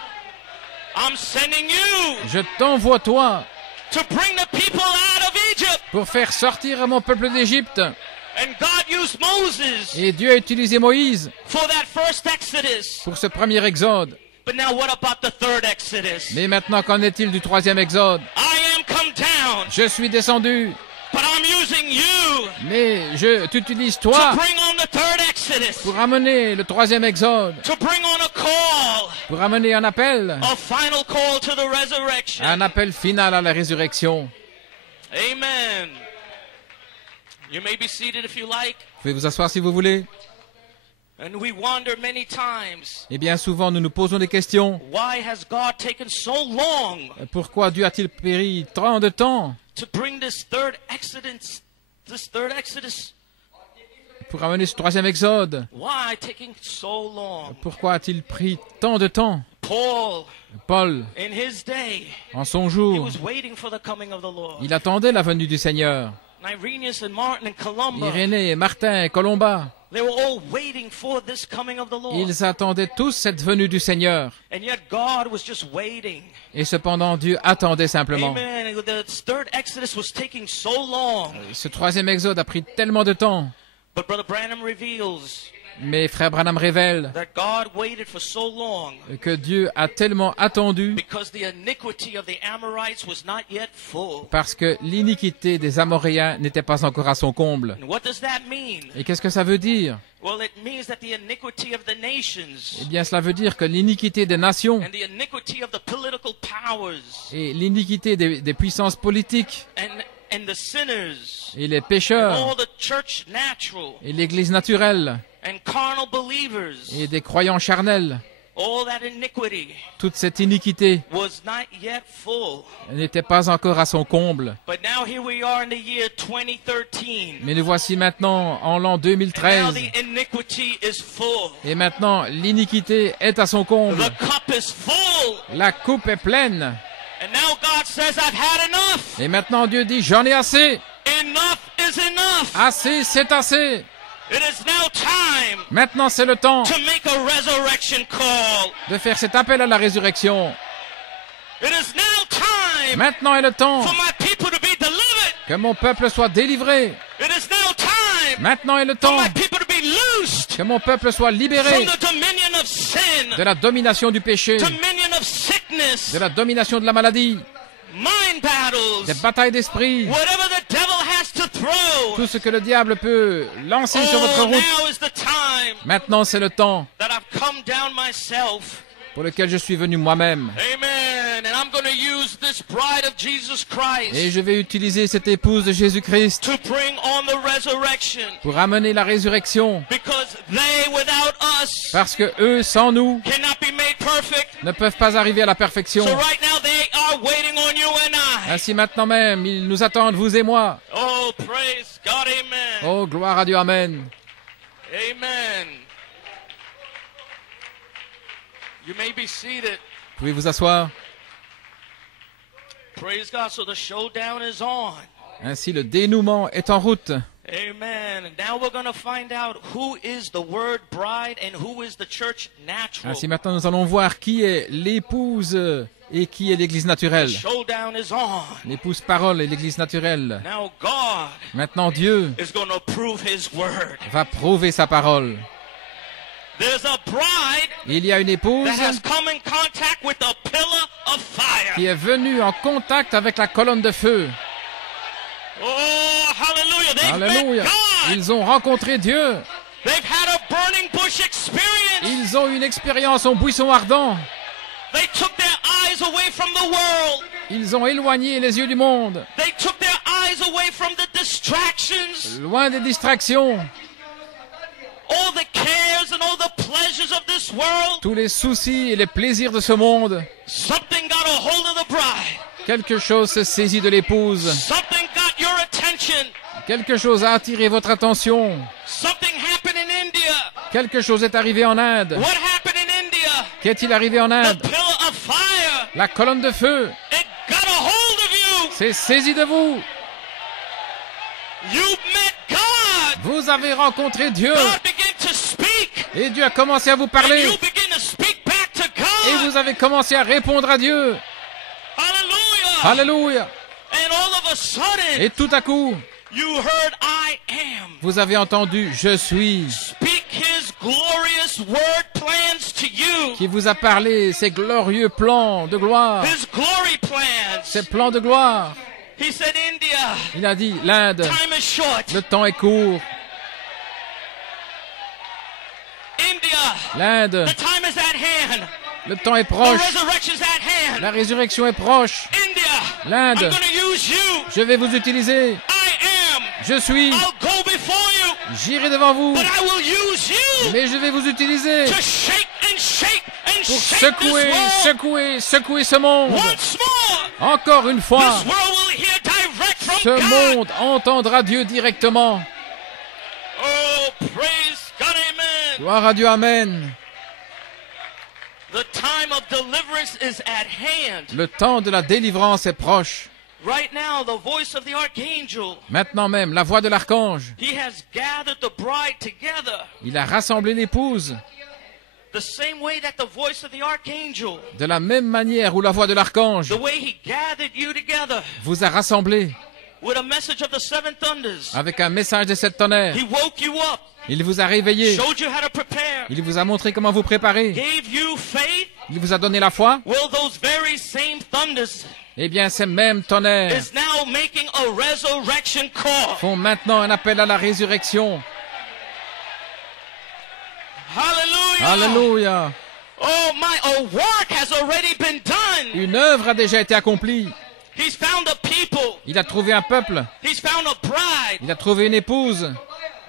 I'm sending you Je t'envoie toi to bring the people out of Egypt. pour faire sortir mon peuple d'Égypte. And God used Moses Et Dieu a utilisé Moïse for that first Exodus. pour ce premier exode. But now what about the third Exodus? Mais maintenant, qu'en est-il du troisième exode? I am come down, Je suis descendu, but I'm using you mais je t'utilise to toi bring on the third Exodus, pour amener le troisième exode, to bring on a call, pour amener un appel, a final call to the resurrection. un appel final à la résurrection. Amen. You may be seated if you like. Vous pouvez vous asseoir si vous voulez. And we wonder many times, Et bien souvent, nous nous posons des questions. why has God taken so long Pourquoi Dieu a-t-il pris tant de temps to bring this third Exodus? pour amener ce troisième exode? Why taking so long? Pourquoi a-t-il pris tant de temps? Paul, Paul, in his day, en son he jour, was waiting for the coming of the Lord. il attendait la venue du Seigneur. Irenaeus and Martin and Columba, Irénée, Martin, Colomba, they were all waiting for this coming of the Lord. ils attendaient tous cette venue du Seigneur. And yet God was just waiting. Et cependant, Dieu attendait simplement. Amen. The third Exodus was taking so long. Ce troisième exode a pris tellement de temps. But Brother Branham reveals Mais Frère Branham révèle that God waited for so long que Dieu a tellement attendu because the iniquity of the Amorites was not yet full. parce que l'iniquité des Amoréens n'était pas encore à son comble. And what does that mean? Et qu'est-ce que ça veut dire? Well, it means that the iniquity of the Eh nations bien, cela veut dire que l'iniquité des nations and the iniquity of the political powers et l'iniquité des puissances politiques and the sinners et les and pécheurs all the church natural et l'Église naturelle and carnal believers, et des croyants charnels, all that iniquity toute cette iniquité was not yet full. n'était pas encore à son comble. But now here we are in the year 2013. Mais nous voici maintenant en l'an And now 2013. the iniquity is full. Et maintenant, l'iniquité est à son comble. The cup is full. La coupe est pleine. And now God says, I've had enough. Et maintenant, Dieu dit, j'en ai assez. Enough is enough. Assez, c'est assez. It is now time Maintenant, c'est le temps to make a resurrection call. de faire cet appel à la résurrection. It is now time Maintenant est le temps for my people to be delivered. que mon peuple soit délivré. It is now time Maintenant est le for temps my people to be loosed que mon peuple soit libéré from the dominion of sin, de la domination du péché, dominion of sickness, de la domination de la maladie, mind battles, des batailles d'esprit, whatever the devil has to throw. tout ce que le diable peut lancer sur votre Oh, route. now is the time Maintenant, c'est le temps that I've come down myself. pour lequel je suis venu moi-même. Amen. And I'm going to use this bride of Jesus Christ Et je vais utiliser cette épouse de Jésus-Christ to bring on the resurrection, pour amener la résurrection. because they without us Parce que eux, sans nous, cannot be made perfect. ne peuvent pas arriver à la perfection. So right now they are waiting on you and I. Ainsi maintenant même, ils nous attendent, vous et moi. Oh, praise God. Amen. Oh, gloire à Dieu, Amen. Amen. You may be seated. Pouvez vous asseoir. Praise God. So the showdown is on. Ainsi, le dénouement est en route. Amen. And now we're going to find out who is the word bride and who is the church natural. Ainsi, maintenant, nous allons voir qui est l'épouse et qui est l'Église naturelle. Showdown is on. L'épouse parole est l'Église naturelle. Now God Maintenant Dieu is going to prove His word. va prouver sa parole. There's a bride Il y a une épouse that has come in contact with a pillar of fire. qui est venue en contact avec la colonne de feu. Oh, hallelujah. They've met Alléluia. God. Ils ont rencontré Dieu. They've had a burning bush experience. Ils ont une expérience au buisson ardent. They took their eyes away from the world. Ils ont éloigné les yeux du monde, They took their eyes away from the distractions, loin des distractions, all the cares and all the pleasures of this world. tous les soucis et les plaisirs de ce monde. Something got a hold of the bride. Quelque chose se saisit de l'épouse. Something got your attention. Quelque chose a attiré votre attention. Something happened in India. Quelque chose est arrivé en Inde. What happened in India? Qu'est-il arrivé en The Inde? pillar of fire. La colonne de feu It got a hold of you. s'est saisie de vous. You met God. Vous avez rencontré Dieu. God began to speak. Et Dieu a commencé à vous And parler. you begin to speak back to Et God. vous avez commencé à répondre à Dieu. Hallelujah. Alléluia. And all of a sudden, Et tout à coup, you heard I am. vous avez entendu « Je suis » Speak His glorious word plans to you. qui vous a parlé ses glorieux plans de gloire. His glory plans. Ses plans de gloire. He said, India, Il a dit, l'Inde, time is short. le temps est court. India, L'Inde, the time is at hand. le temps est The proche. resurrection's at hand. La résurrection est proche. India, L'Inde. I'm going to use you. Je vais vous utiliser. I am. Je suis. I'll go before you, J'irai devant vous. but I will use you Mais je vais vous utiliser to shake and shake and pour shake secouer, this world. secouer, secouer ce monde. Once more, Encore une fois, this world will hear direct from ce God. monde entendra Dieu directement. Oh, praise God, amen. Gloire à Dieu, Amen. The time of deliverance is at hand. Le temps de la délivrance est proche. Right now, the voice of the archangel, Maintenant même, la voix de l'archange. he has gathered the bride together. Il a rassemblé l'épouse The same way that the voice of the archangel, de la même manière où la voix de l'archange the way he gathered you together vous a rassemblé with a message of the seven thunders. avec un message de sept tonnerres. He woke you up, Il vous a réveillé. showed you how to prepare, Il vous a montré comment vous préparer. gave you faith. Il vous a donné la foi. Well, those very same thunders Eh bien, ces mêmes tonnerres is now making a resurrection call. font maintenant un appel à la résurrection. Hallelujah. Alléluia. Oh my, a work has already been done. Une œuvre a déjà été accomplie. He's found a people. Il a trouvé un peuple. He's found a bride. Il a trouvé une épouse.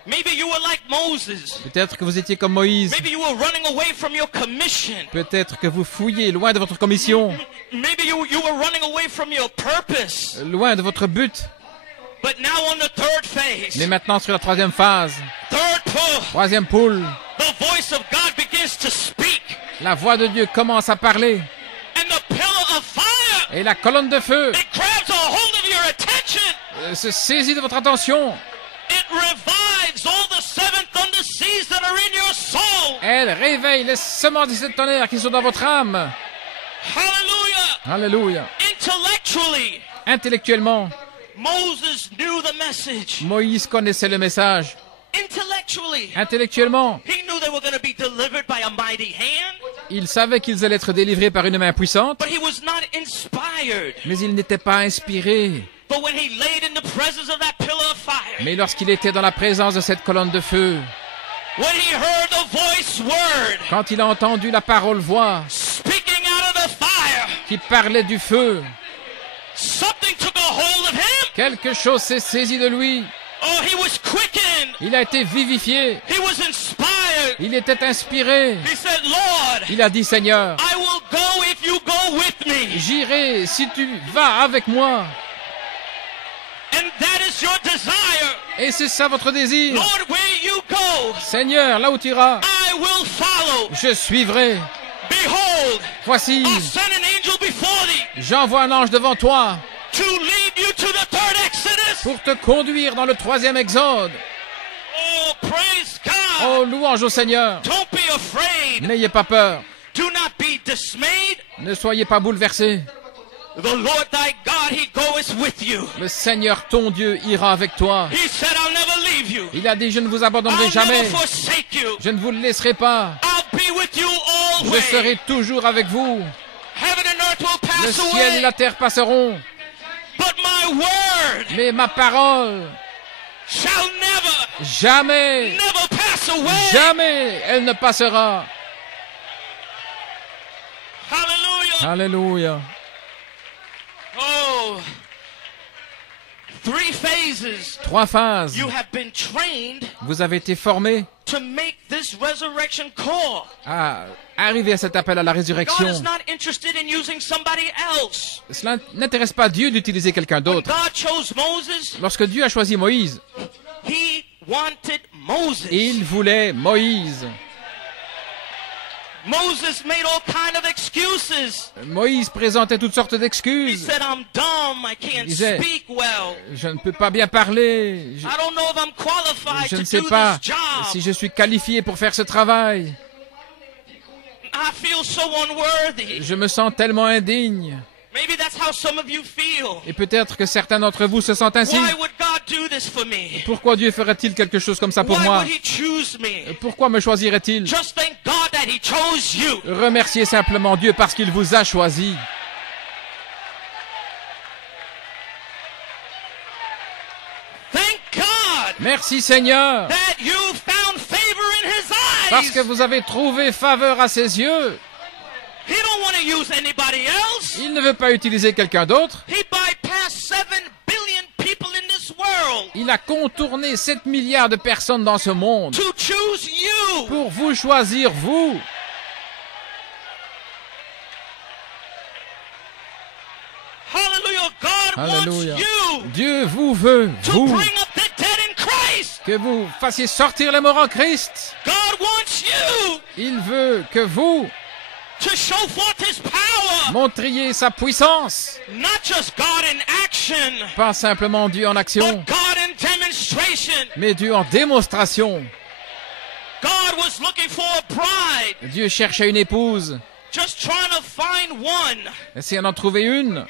Maybe you were like Moses. Peut-être que vous étiez comme Moïse. Maybe you were running away from your commission. Peut-être que vous fouillez loin de votre commission, Maybe you were running away from your purpose. loin de votre but. But now on the third phase, Mais maintenant sur la troisième phase, third pull, troisième poule, the voice of God begins to speak. la voix de Dieu commence à parler. And the pillar of fire, Et la colonne de feu it grabs a hold of your attention. se saisit de votre attention. It revives all the seven thunder seeds that are in your soul. Elle réveille les semences de cette tonnerre qui sont dans votre âme. Hallelujah. Alléluia. Intellectually, Intellectuellement, Moses knew the message. Moïse connaissait le message. Intellectually, Intellectuellement, he knew they were going to be delivered by a mighty hand, il savait qu'ils allaient être délivrés par une main puissante, but he was not inspired. mais il n'était pas inspiré. But when he laid in the presence of that pillar of fire, Mais lorsqu'il était dans la présence de cette colonne de feu, when he heard the voice word quand il a entendu la parole voix speaking out of the fire, qui parlait du feu, something took a hold of him. quelque chose s'est saisi de lui. Oh, he was quickened. Il a été vivifié. He was inspired. Il était inspiré. He said, Lord, Il a dit, Seigneur, I will go if you go with me. j'irai si tu vas avec moi. And that is your desire. Et c'est ça votre désir. Lord, where you go, Seigneur, là où tu iras, I will follow. je suivrai. Behold, Voici, I'll send an angel before thee j'envoie un ange devant toi to lead you to the third Exodus. pour te conduire dans le troisième exode. Oh, praise God. Oh, louange au Seigneur. Don't be afraid. N'ayez pas peur. Do not be dismayed. Ne soyez pas bouleversés. The Lord thy God, he goeth with you. Le Seigneur ton Dieu ira avec toi. He said, I'll never leave you. Il a dit, je ne vous abandonnerai I'll jamais. never forsake you. Je ne vous le laisserai pas. I'll be with you Je always. serai toujours avec vous. Heaven and earth will Le pass ciel et away, la terre passeront, but my word mais ma parole, shall never, jamais, never pass away. jamais, elle ne passera. Hallelujah. Alléluia. Oh, 3 phases. 3 phases. You have been trained Vous avez été formés to make this resurrection call. à arriver à cet appel à la God résurrection. is not interested in using somebody else. Cela n'intéresse pas Dieu d'utiliser quelqu'un When d'autre. God chose Moses, Lorsque Dieu a choisi Moïse, he wanted Moses. il voulait Moïse. Moses made all kind of excuses. Moïse présentait toutes sortes He d'excuses. said, I'm dumb, I can't disait, speak well. Je ne peux pas bien parler. I don't know if I'm qualified Je to ne sais do pas this job. si je suis qualifié pour faire ce travail. I feel so unworthy. Je me sens tellement indigne. Maybe that's how some of you feel. Et peut-être que certains d'entre vous se sentent ainsi. Why would God do this for me? Pourquoi Dieu ferait-il quelque chose comme ça pour Why moi? would he choose me? Pourquoi me choisirait-il? Just thank God that he chose you. Remerciez simplement Dieu parce qu'il vous a choisi. Thank God Merci Seigneur, that you found favor in his parce eyes. que vous avez trouvé faveur à ses yeux. He don't want to use anybody else. Il ne veut pas utiliser quelqu'un d'autre. He bypassed 7 billion people in this world Il a contourné 7 milliards de personnes dans ce monde to choose you. pour vous choisir, vous. Hallelujah. God Alléluia. wants you Dieu vous veut, to vous, bring up the dead in Christ. que vous fassiez sortir les morts en Christ. God wants you Il veut que vous to show forth his power. montriez sa puissance. Not just God in action, Pas simplement Dieu en action, but God in demonstration. mais Dieu en démonstration. God was looking for a bride, Dieu cherchait une épouse. just trying to find one Essayez d'en trouver une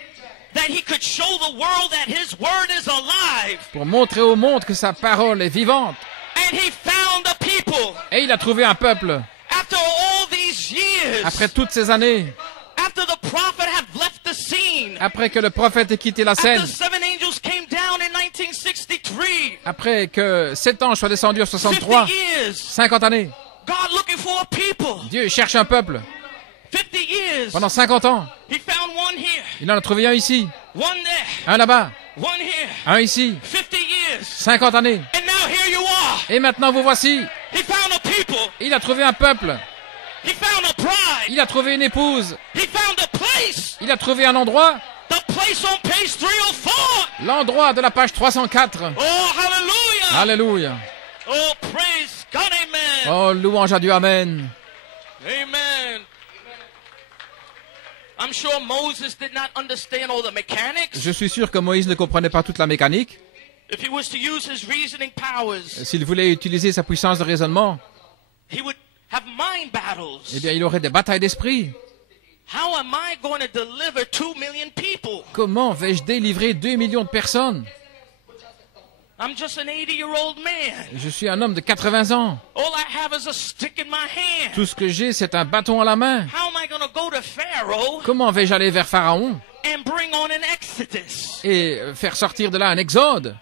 that he could show the world that his word is alive. pour montrer au monde que sa parole est vivante. And he found a people. Et il a trouvé un peuple. After all these years, Après toutes ces années, after the prophet had left the scene, après que le prophète ait quitté la scène, after 7 angels came down in 1963, après que 7 anges soient descendus en 50 63, years, 50 années, God looking for a people. Dieu cherche un peuple. 50 years, Pendant 50 ans, he found one here, il en a trouvé un ici, one there, un là-bas, one here. un ici, 50 years, 50 années. and now here you are. Et maintenant vous voici, He found a people. il a trouvé un peuple, He found a bride. il a trouvé une épouse, He found a place. il a trouvé un endroit, The place on page 304. l'endroit de la page 304. Oh, hallelujah. Alléluia. Oh, praise God. Amen. Oh, louange à Dieu, amen. Amen. I'm sure Moses did not understand all the mechanics. Je suis sûr que Moïse ne comprenait pas toute la mécanique. If he was to use his reasoning powers, S'il voulait utiliser sa puissance de raisonnement, he would have mind eh battles. bien, il aurait des batailles d'esprit. How am I going to deliver 2 million people? Comment vais-je délivrer 2 millions de personnes? I'm just an 80-year-old man. Je suis un homme de 80 ans. All I have is a stick in my hand. Tout ce que j'ai, c'est un bâton à la main. How am I going to go to Pharaoh Comment vais-je aller vers Pharaon and bring on an exodus? et faire sortir de là un exode?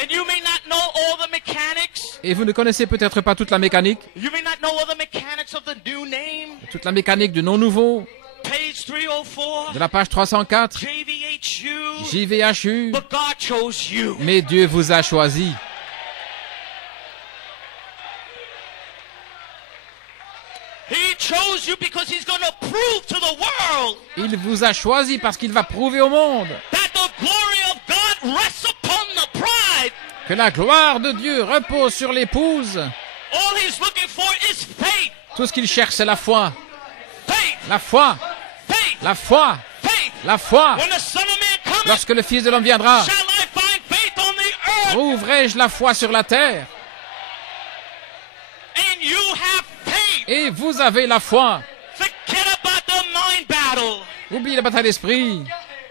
And you may not know all the mechanics. Et vous ne connaissez peut-être pas toute la mécanique, You may not know all the mechanics of the new name. toute la mécanique du nom nouveau, Page 304. de la page 304, JVHU. JVHU. But God chose you. Mais Dieu vous a choisi. He chose you because he's going to prove to the world Il vous a choisi parce qu'il va prouver au monde that the glory of God rests upon the bride. que la gloire de Dieu repose sur l'épouse. All he's looking for is faith. Tout ce qu'il cherche, c'est la foi. Faith. La foi, Faith. la foi, Faith. la foi. When the Son of Man cometh, Lorsque le Fils de l'homme viendra, shall I find faith on the earth? trouverai-je la foi sur la terre? And you have faith. Et vous avez la foi. The Oubliez la bataille d'esprit.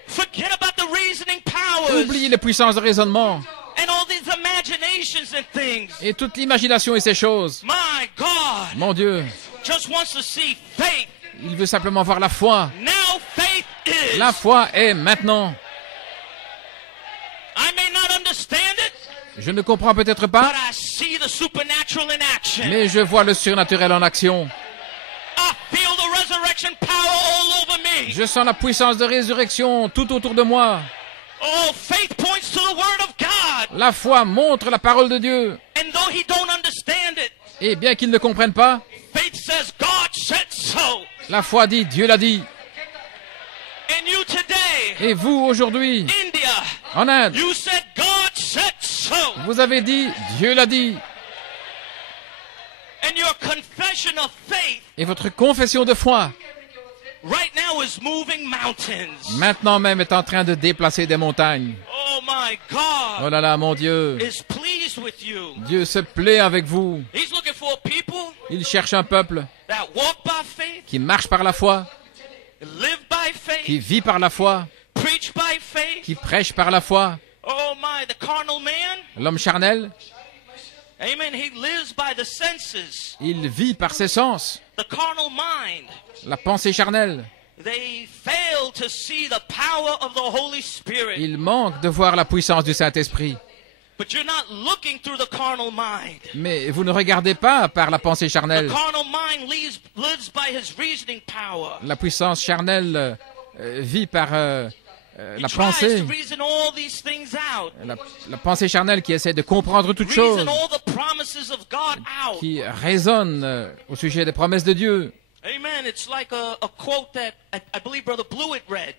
Forget about the reasoning powers Oubliez les puissances de raisonnement. and all these imaginations and things. Et toute l'imagination et ces choses. My God Mon Dieu, just wants to see faith. il veut simplement voir la foi. Now faith is. La foi est maintenant. I may not understand it, Je ne comprends peut-être but pas, I see the supernatural in action. mais je vois le surnaturel en action. I feel the resurrection power all over me. Je sens la puissance de résurrection tout autour de moi. Oh, faith points to the word of God. La foi montre la parole de Dieu. And though he don't understand it, Et bien qu'ils ne comprennent pas, faith says God said so. la foi dit Dieu l'a dit. And you today, Et vous aujourd'hui, India, en Inde, you said God said so. vous avez dit Dieu l'a dit. And your confession of faith Et votre confession de foi, right now is moving mountains. maintenant même, est en train de déplacer des montagnes. Oh my Oh God là là, mon Dieu. is pleased with you. Dieu se plaît avec vous. He's looking for a people Il cherche un peuple that walk by faith, qui marche par la foi, live by faith, qui vit par la foi, preach by faith. qui prêche par la foi. Oh my, the carnal man, L'homme charnel, amen, he lives by the senses. il vit par ses sens. The carnal mind, La pensée charnelle, they fail to see the power of the Holy Spirit. il manque de voir la puissance du Saint-Esprit. But you're not looking through the carnal mind. Mais vous ne regardez pas par la pensée The charnelle. carnal mind lives by his reasoning power. La puissance charnelle vit par He la tries pensée. to reason all these things out. La pensée charnelle qui essaie de comprendre toutes Reason choses, all the promises of God out. qui résonne au sujet des promesses de Dieu. Amen. It's like a quote that I believe Brother Blewett read.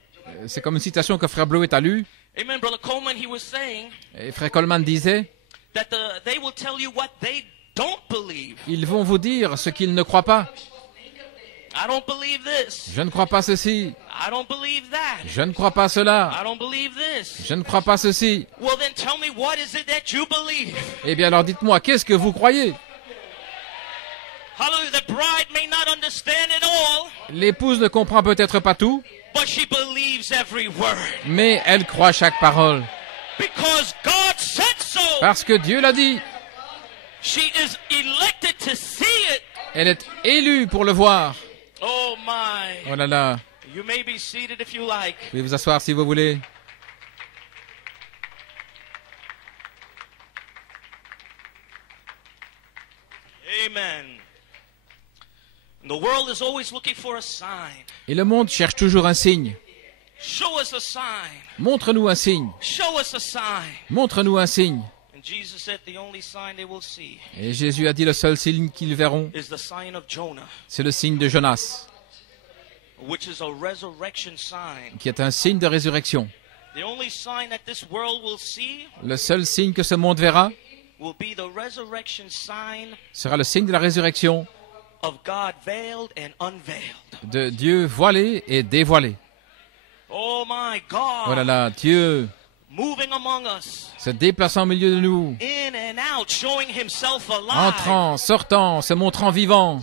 C'est comme une citation que Frère Bleuet a lue. Amen. Brother Coleman, he was saying Et Frère Coleman disait, that they will tell you what they don't believe. ils vont vous dire ce qu'ils ne croient pas. I don't believe this. Je ne crois pas ceci. I don't believe that. Je ne crois pas cela. I don't believe this. Je ne crois pas ceci. Well, then tell me what is it that you believe? Eh bien alors dites-moi, qu'est-ce que vous croyez? Hallelujah. The bride may not understand it all, L'épouse ne comprend peut-être pas tout, but she believes every word. mais elle croit chaque parole. Because God said so. Parce que Dieu l'a dit. She is elected to see it. Elle est élue pour le voir. Oh my. Oh là là. You may be seated if you like. Vous pouvez vous asseoir si vous voulez. Amen. The world is always looking for a sign. Et le monde cherche toujours un signe. Show us a sign. Montre-nous un signe. Show us a sign. Montre-nous un signe. And Jesus said the only sign they will see Et Jésus a dit le seul signe qu'ils verront, is the sign of Jonah, c'est le signe de Jonas, which is a resurrection sign. qui est un signe de résurrection. The only sign that this world will see Le seul signe que ce monde verra will be the resurrection sign sera le signe de la résurrection of God veiled and unveiled. de Dieu voilé et dévoilé. Oh my Oh là God. là, Dieu Moving among us, se déplaçant au milieu de nous, in and out, showing himself alive, entrant, sortant, se montrant vivant,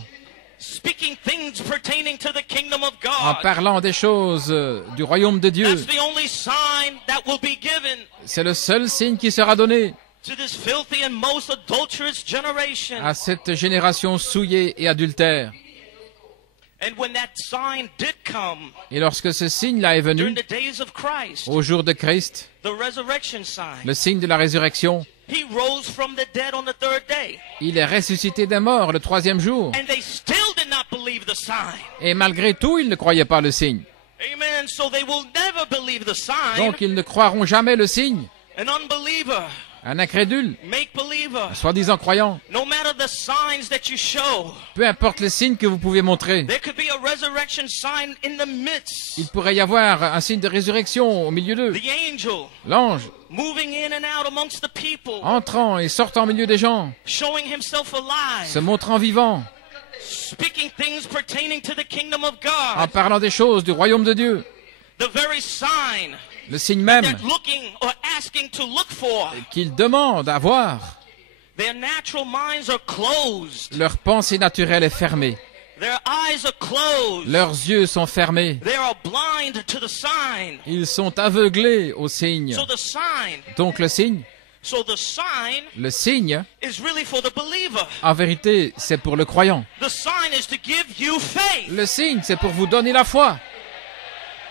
speaking things pertaining to the kingdom of en God. parlant des choses du royaume de Dieu. That's the only sign that will be given C'est le seul signe qui sera donné to this filthy and most adulterous generation. à cette génération souillée et adultère. And when that sign did come Et lorsque ce signe-là est during venu, the days of Christ, au jour de Christ, the resurrection sign, le signe de la résurrection, he rose from the dead on the third day. il est ressuscité des morts le troisième jour. And they still did not believe the sign. Et malgré tout, ils ne croyaient pas le signe. Amen. So they will never believe the sign. Donc ils ne croiront jamais le signe. An unbeliever, Un incrédule, make believer, soi-disant croyant, no matter the signs that you show, peu importe les signes que vous pouvez montrer, there could be a resurrection sign in the midst. il pourrait y avoir un signe de résurrection au milieu d'eux. The angel L'ange, moving in and out amongst the people, entrant et sortant au milieu des gens, showing himself alive, se montrant vivant, speaking things pertaining to the kingdom of en God. parlant des choses du royaume de Dieu. The very sign Le signe même that looking or asking to look for. qu'ils demandent à voir. Their natural minds are closed. Leur pensée naturelle est fermée. Their eyes are closed. Leurs yeux sont fermés. They are blind to the sign. Ils sont aveuglés au signe. So the sign Donc le signe is really for the believer. en vérité, c'est pour le croyant. The sign is to give you faith. Le signe, c'est pour vous donner la foi.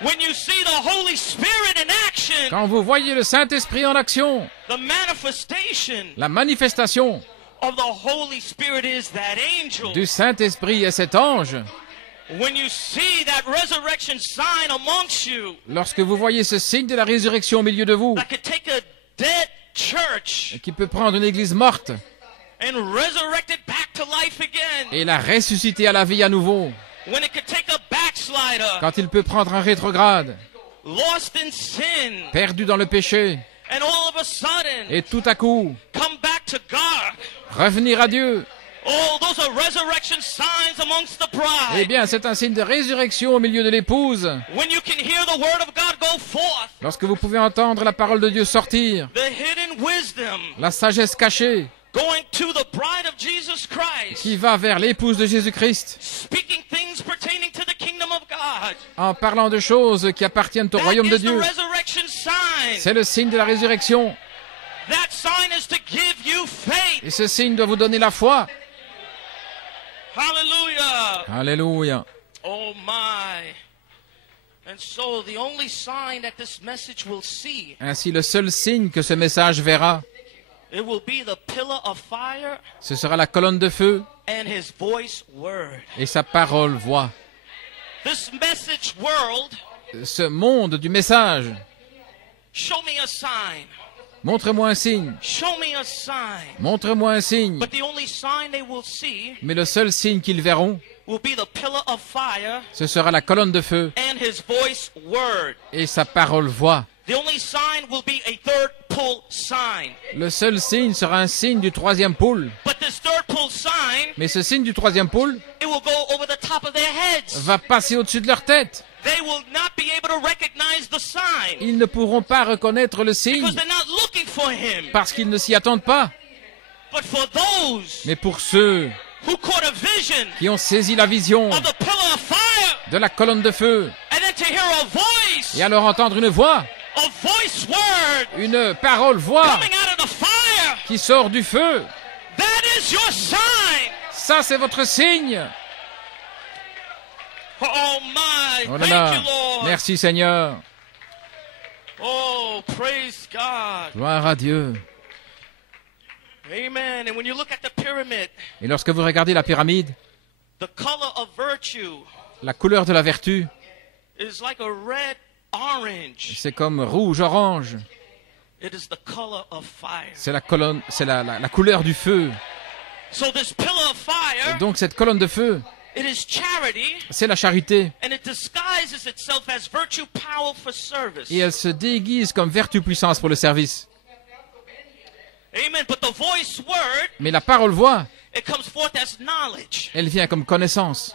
When you see the Holy Spirit in action, Quand vous voyez le Saint-Esprit en action, the manifestation la manifestation of the Holy Spirit is that angel. du Saint-Esprit est cet ange. When you see that resurrection sign amongst you, Lorsque vous voyez ce signe de la résurrection au milieu de vous, that could take a dead church qui peut prendre une église morte and resurrect it back to life again. et la ressusciter à la vie à nouveau, When it could take a backslider, quand il peut prendre un rétrograde, lost in sin, perdu dans le péché, and all of a sudden et tout à coup, come back to God. revenir à Dieu, Oh, those are resurrection signs amongst the eh bride. bien, c'est un signe de résurrection au milieu de l'épouse. When you can hear the word of God go forth, Lorsque vous pouvez entendre la parole de Dieu sortir, the hidden wisdom la sagesse cachée going to the bride of Jesus Christ, qui va vers l'épouse de Jésus-Christ, speaking things pertaining to the kingdom of God. en parlant de choses qui appartiennent au That royaume de is the Dieu. resurrection sign. C'est le signe de la résurrection. That sign is to give you faith. Et ce signe doit vous donner la foi. Hallelujah. Alléluia. Oh my. And so the only sign that this message will see, Ainsi, le seul signe que ce message verra, it will be the pillar of fire ce sera la colonne de feu and his voice word. et sa parole voix. This message world, Ce monde du message, show me a sign. montre-moi un signe, Show me a sign. montre-moi un signe. But the only sign they will see Mais le seul signe qu'ils verront, will be the pillar of fire ce sera la colonne de feu and his voice word. et sa parole voix. The only sign will be a third pull sign. Le seul signe sera un signe du troisième pôle. But this third pull sign, Mais ce signe du troisième pôle it will go over the top of their heads. va passer au-dessus de leur tête. They will not be able to recognize the sign Ils ne pourront pas reconnaître le signe because they're not looking for him. parce qu'ils ne s'y attendent pas. But for those Mais pour ceux who caught a vision qui ont saisi la vision of the pillar of fire de la colonne de feu and then to hear a voice, et alors entendre une voix, a voice word une parole voix coming out of the fire, qui sort du feu, that is your sign. ça c'est votre signe. Oh my, Oh là thank là, you Lord. merci Seigneur. Oh, praise God. Gloire à Dieu. Amen. And when you look at the pyramid, Et lorsque vous regardez la pyramide, the color of virtue la couleur de la vertu, is like a red orange. c'est comme rouge-orange. It is the color of fire. C'est la colonne, c'est la couleur du feu. So this pillar of fire, Donc cette colonne de feu, it is charity, c'est la charité. and it disguises itself as virtue, power for service. Et elle se déguise comme vertu puissance pour le service. Amen. But the voice word, Mais la parole voix, it comes forth as knowledge. elle vient comme connaissance.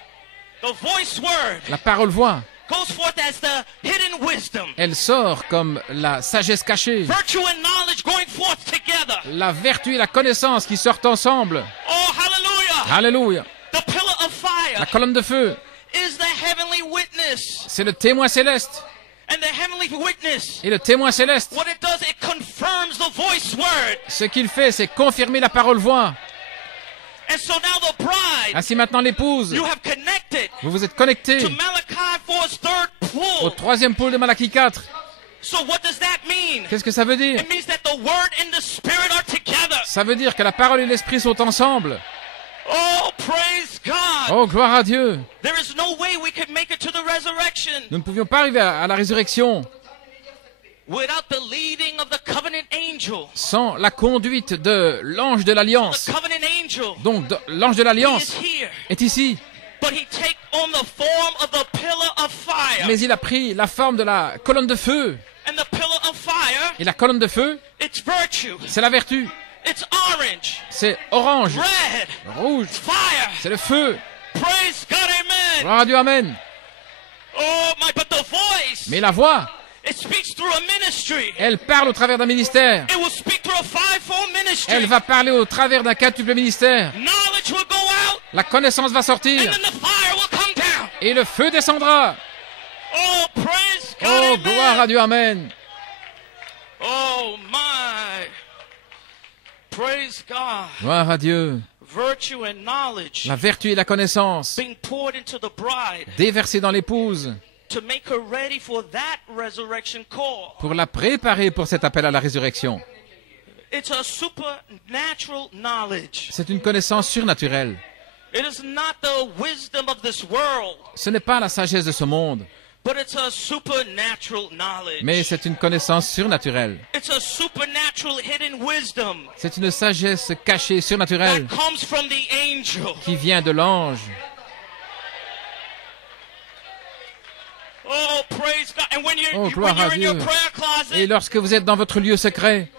The voice word La parole voix, goes forth as the hidden wisdom. elle sort comme la sagesse cachée. Virtue and knowledge going forth together. La vertu et la connaissance qui sortent ensemble. Oh, hallelujah. Alléluia. The pillar of fire La colonne de feu, is the heavenly witness. c'est le témoin céleste. And the heavenly witness, Et le témoin céleste, what it does, it confirms the voice word. ce qu'il fait, c'est confirmer la parole voix. And so now the bride, Ainsi maintenant l'épouse, you have connected vous vous êtes connectés to Malachi 4's third au pull. troisième pôle de Malachie 4. So what does that mean? Qu'est-ce que ça veut dire? It means that the word and the spirit are together. Ça veut dire que la parole et l'esprit sont ensemble. Oh, praise God. Oh, gloire à Dieu. There is no way we could make it to the resurrection Nous ne pouvions pas arriver à la résurrection without the leading of the covenant angel. sans la conduite de l'ange de The l'alliance. covenant angel, Donc, l'ange de he l'alliance is here, est ici, but he take on the form of the pillar of fire. mais il a pris la forme de la colonne de feu. And the pillar of fire, Et la colonne de feu, it's virtue, c'est la vertu. it's orange, C'est orange, red, rouge, fire. c'est le feu. Praise God, amen. Gloire à Dieu, amen. Oh my, but the voice, Mais la voix, it speaks through a ministry. elle parle au travers d'un ministère. It will speak through a fivefold ministry. Elle va parler au travers d'un quintuple ministère. Knowledge will go out, La connaissance va sortir. and then the fire et le feu descendra. Oh, praise God. Oh, Amen. gloire à Dieu, amen. Oh, my. Praise God. Gloire à Dieu. Virtue and knowledge La vertu et la connaissance being poured into the bride déversées dans l'épouse to make her ready for that resurrection call. pour la préparer pour cet appel à la résurrection. It's a supernatural knowledge. C'est une connaissance surnaturelle. It is not the wisdom of this world, Ce n'est pas la sagesse de ce monde, but it's a supernatural knowledge. mais c'est une connaissance surnaturelle. It's a supernatural hidden wisdom C'est une sagesse cachée, surnaturelle, that comes from the angel. qui vient de l'ange. Oh, praise God. And when you're, Oh, when gloire à you're in your Dieu. prayer closet, Et lorsque vous êtes dans votre lieu secret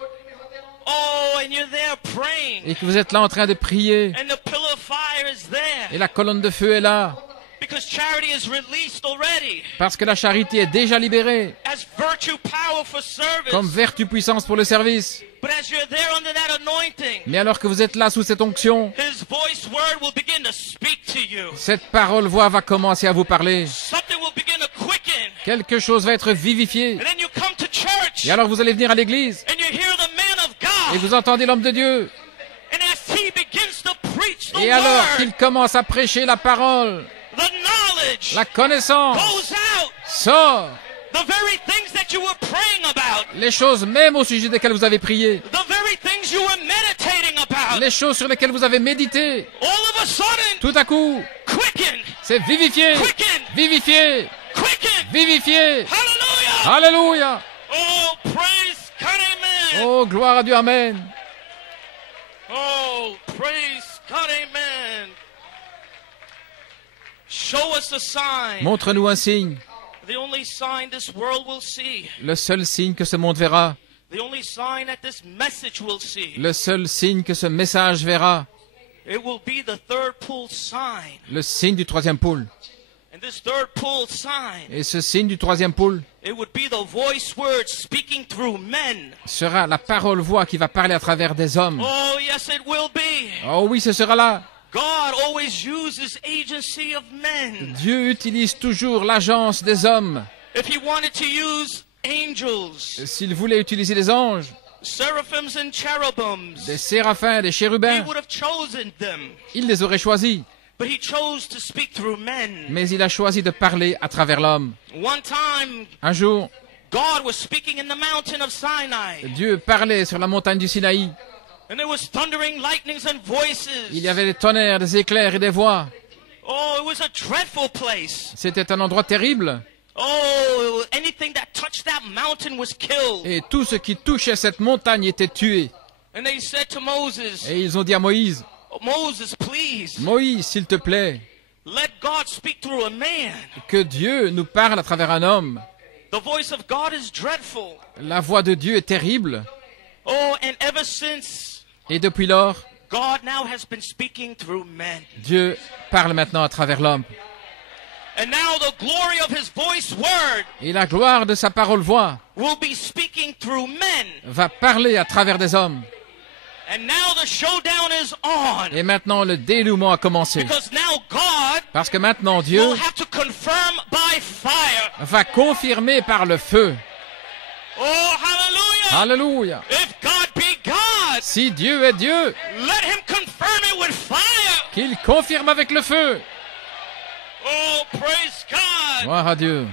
oh, and you're there praying, et que vous êtes là en train de prier and the pillar of fire is there, et la colonne de feu est là, because charity is released already parce que la charité est déjà libérée as virtue, power for service. comme vertu puissance pour le service. But as you're there under that anointing, Mais alors que vous êtes là sous cette onction, His voice word will begin to speak to you. cette parole voix va commencer à vous parler. Something will begin to quicken. Quelque chose va être vivifié. And then you come to church Et alors vous allez venir à l'église and you hear the man of et God. vous entendez l'homme de Dieu. And as he begins to preach the Et alors word, qu'il commence à prêcher la parole, the knowledge la connaissance goes out. sort. The very things that you were praying about, Les choses même au sujet desquelles vous avez prié, the very things you were meditating about, les choses sur lesquelles vous avez médité, all of a sudden, tout à coup, quicken, c'est vivifié, quicken, vivifié, quicken. vivifié. Hallelujah. Alléluia. Oh, praise God, amen. Oh, gloire à Dieu, amen. Oh, praise God, amen. Show us a sign. Montre-nous un signe, The only sign this world will see. le seul signe que ce monde verra, The only sign that this message will see. le seul signe que ce message verra, It will be the third pull sign. le signe du troisième poule. And this third pull sign, Et ce signe du troisième poule it would be the voice word speaking through men. sera la parole-voix qui va parler à travers des hommes. Oh, yes, it will be. Oh oui, ce sera là. God always uses agency of men. Dieu utilise toujours l'agence des hommes. If he wanted to use angels, S'il voulait utiliser des anges, seraphims and cherubims, des séraphins, des he chérubins, would have chosen them. il les aurait choisis. But he chose to speak through men. Mais il a choisi de parler à travers l'homme. One time, Un jour, God was speaking in the mountain of Sinai, Dieu parlait sur la montagne du Sinaï. and there was thundering, lightnings, and voices. Il y avait des tonnerres, des éclairs et des voix. Oh, it was a dreadful place. C'était un endroit terrible. Oh, anything that touched that mountain was killed. Et tout ce qui touchait cette montagne était tué. And they said to Moses, Et ils ont dit à Moïse, "Oh, Moses, please, Moïse, s'il te plaît, let God speak through a man. que Dieu nous parle à travers un homme. The voice of God is dreadful." La voix de Dieu est terrible. Oh, and ever since, Et depuis lors, God now has been speaking through men. Dieu parle maintenant à travers l'homme. And now the glory of his voice word Et la gloire de sa parole-voix will be speaking through men. va parler à travers des hommes. And now the showdown is on. Et maintenant, le dénouement a commencé. Because now God Parce que maintenant, Dieu will have to confirm by fire. va confirmer par le feu. Oh, hallelujah. Alléluia. If God be God, Si Dieu est Dieu, let him confirm it with fire. qu'il confirme avec le feu. Oh, praise God. Gloire à Dieu.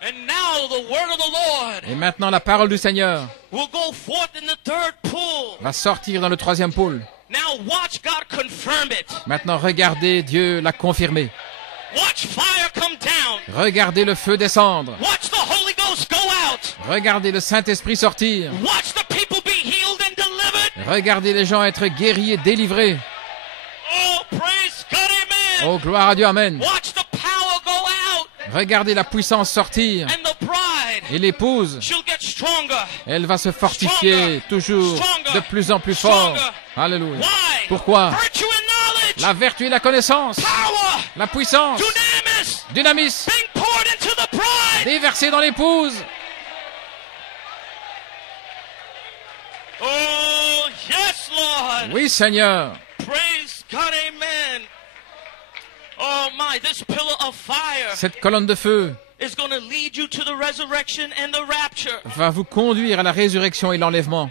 And now the word of the Lord Et maintenant, la parole du Seigneur will go forth in the third pull. va sortir dans le troisième pôle. Now watch God confirm it. Maintenant, regardez, Dieu l'a confirmé. Watch fire come down. Regardez le feu descendre. Watch the Holy Ghost go out. Regardez le Saint-Esprit sortir. Watch the people be healed and delivered. Regardez les gens être guéris et délivrés. Oh, praise God, amen. Oh, gloire à Dieu, amen. Watch the power go out. Regardez la puissance sortir. And the bride, Et l'épouse, she'll get stronger. elle va se fortifier toujours de plus en plus fort. Alléluia. Why? Pourquoi? Virtue and knowledge. La vertu et la connaissance, Power. la puissance, Dunamis. dynamis, Being poured into the bride. déversée dans l'épouse. Oh, yes, Lord. Oui, Seigneur. Praise God, amen. Oh my, this pillar of fire Cette colonne de feu is going to lead you to the resurrection and the rapture. va vous conduire à la résurrection et l'enlèvement.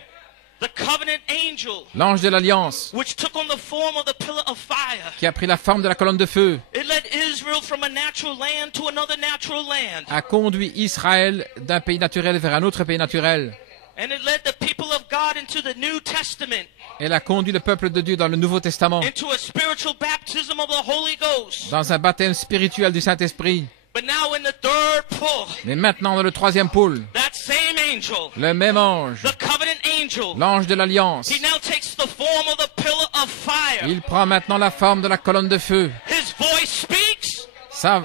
The covenant angel, L'ange de l'Alliance, which took on the form of the pillar of fire, qui a pris la forme de la colonne de feu, it led Israel from a natural land to another natural land. a conduit Israël d'un pays naturel vers un autre pays naturel. And it led the people of God into the New Testament, Elle a conduit le peuple de Dieu dans le Nouveau Testament, into a spiritual baptism of the Holy Ghost. dans un baptême spirituel du Saint-Esprit. But now in the third pull, Mais maintenant, dans le troisième pôle, that same angel, le même ange, the covenant angel, l'ange de l'Alliance, he now takes the form of the pillar of fire. il prend maintenant la forme de la colonne de feu. His voice speaks, Sa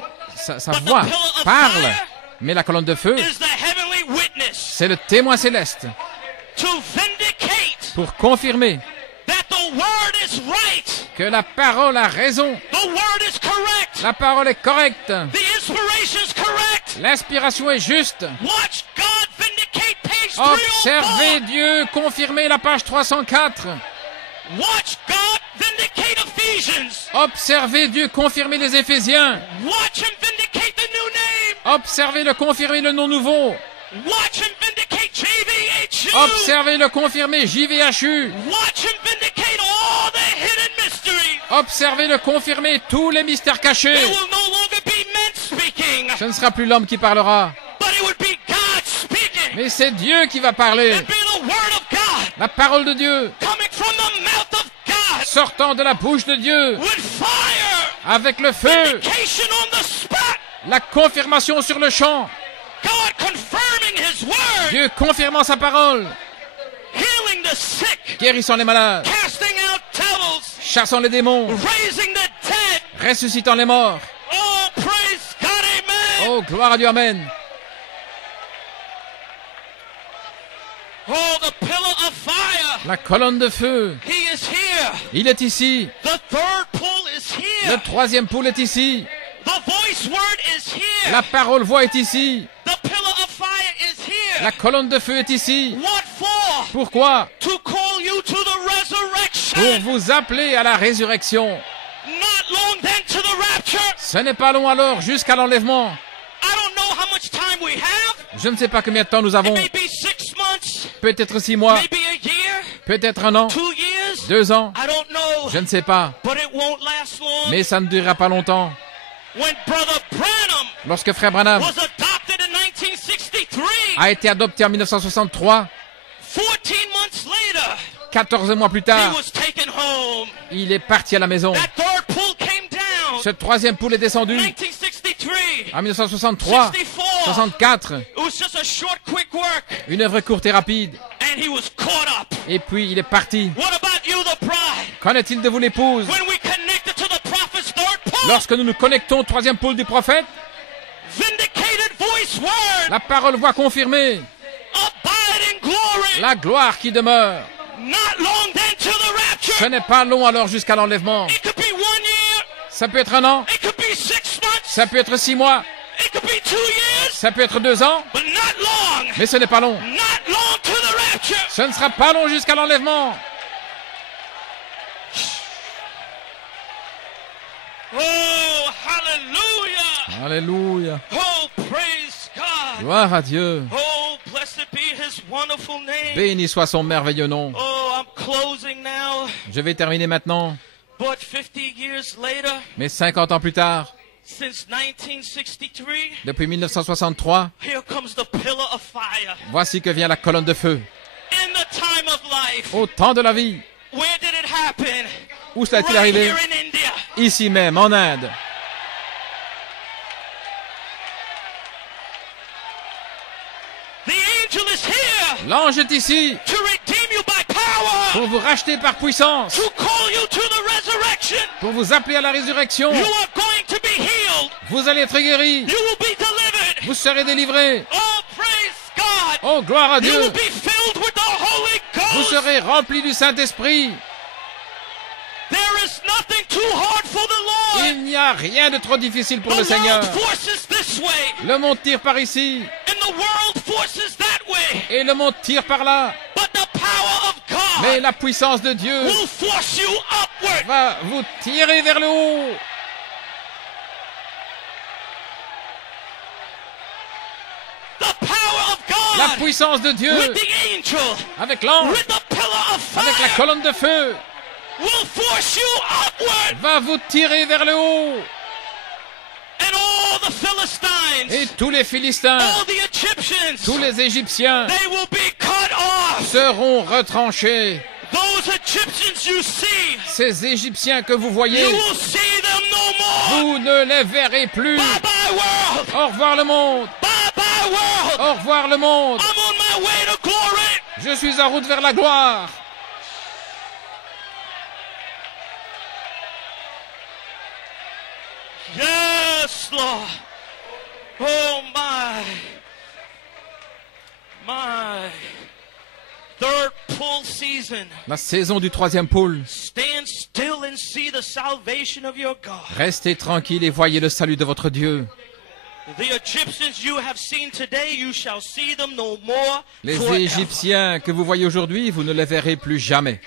voix parle, mais la colonne de feu, is the heavenly witness c'est le témoin céleste to vindicate pour confirmer that the word is right, que la parole a raison, the word is correct, la parole est correcte, the inspiration is correct. l'inspiration est juste. Watch God vindicate page 304. Observez Dieu confirmer la page 304. Watch God vindicate Ephesians. Observez Dieu confirmer les Éphésiens. Watch him vindicate the new name. Observez-le confirmer le nom nouveau. Watch him vindicate JVHU. Observez-le confirmer JVHU. Watch him vindicate all the hidden mysteries. Observez-le confirmer tous les mystères cachés. It will no longer be men speaking, Ce ne sera plus l'homme qui parlera, but it would be God speaking. mais c'est Dieu qui va parler. It'd be the word of God La parole de Dieu coming from the mouth of God sortant de la bouche de Dieu with fire. avec le feu, Vindication on the spot. la confirmation sur le champ. God confirming his word. Dieu confirmant sa parole, Healing the sick. guérissant les malades, Casting out devils. chassant les démons, Raising the dead. ressuscitant les morts. Oh, praise God, amen. Oh, gloire à Dieu, amen. Oh, the pillar of fire. La colonne de feu, He is here. il est ici. The third pull is Le here. troisième pôle est ici. The voice word is here. La parole voix est ici. The pillar of fire is here. La colonne de feu est ici. What for? Pourquoi? To call you to the Pour resurrection. vous appeler à la résurrection. Not long then to the rapture. Ce n'est pas long alors jusqu'à l'enlèvement. I don't know how much time we have. Je ne sais pas combien de temps nous avons. Maybe 6 months. Peut-être 6 mois, Maybe a year. peut-être 1 an, 2 years. 2 ans. I don't know. Je ne sais pas. But it won't last long. Mais ça ne durera pas longtemps. When Brother Branham Lorsque Frère Branham was adopted in 1963, a été adopté en 1963, 14 months later, 14 mois plus he tard, was taken home. il est parti à la maison. That third pull came down. Ce troisième poule est descendu 1963, en 1963, 64. 64. It was just a short, quick work, Une œuvre courte et rapide. and he was caught up. Et puis il est parti. What about you, the bride? Qu'en est-il de vous l'épouse? When we connected to the prophet's third pull, Lorsque nous nous connectons au troisième pôle du prophète, vindicated voice word, la parole voix confirmée, abiding glory. la gloire qui demeure. Not long then to the rapture. Ce n'est pas long alors jusqu'à l'enlèvement. It could be 1 year. Ça peut être 1 an, It could be 6 months. ça peut être 6 mois, It could be 2 years. ça peut être 2 ans, But not long. mais ce n'est pas long. Not long to the rapture. Ce ne sera pas long jusqu'à l'enlèvement. Oh, hallelujah. Alléluia. Oh, praise God. Gloire à Dieu. Oh, blessed be his wonderful name. Béni soit son merveilleux nom. Oh, I'm closing now. Je vais terminer maintenant. But 50 years later, Mais 50 ans plus tard, since 1963, depuis 1963, here comes the pillar of fire. voici que vient la colonne de feu. In the time of life, Au temps de la vie, where did it happen? où cela est-il Right arrivé? here in India. Ici même, en Inde. The angel is here L'ange est ici to redeem you by power, pour vous racheter par puissance, to call you to the resurrection. pour vous appeler à la résurrection. You are going to be healed. Vous allez être guéris, You will be delivered. vous serez délivrés. Oh, praise God. Oh, gloire à You will Dieu. be filled with the Holy Vous Ghost. serez remplis du Saint-Esprit. There is nothing too hard for the Lord. Il n'y a rien de trop difficile pour le The Seigneur. world forces this way, Le monde tire par ici and the world forces that way. et le monde tire par là. But the power of Mais God la puissance de Dieu will force you upward. va vous tirer vers le haut. La God, puissance de Dieu, with the angel, avec l'ange, with the pillar of avec la fire, colonne de feu, will force you upward. va vous tirer vers le haut. And all the Philistines, Et tous les Philistins, all the Egyptians, tous les Égyptiens they will be cut off. seront retranchés. Those Egyptians you see, Ces Égyptiens que vous voyez, you will see them no more. vous ne les verrez plus. Bye bye world. Au revoir le monde. Bye bye world. Au revoir le monde. I'm on my way to glory. Je suis en route vers la gloire. Yes, Lord. Oh my. Third pull season. La saison du troisième pôle. Stand still and see the salvation of your God. Restez tranquille et voyez le salut de votre Dieu. The Egyptians you have seen today, you shall see them no more Les forever. Égyptiens que vous voyez aujourd'hui, vous ne les verrez plus jamais.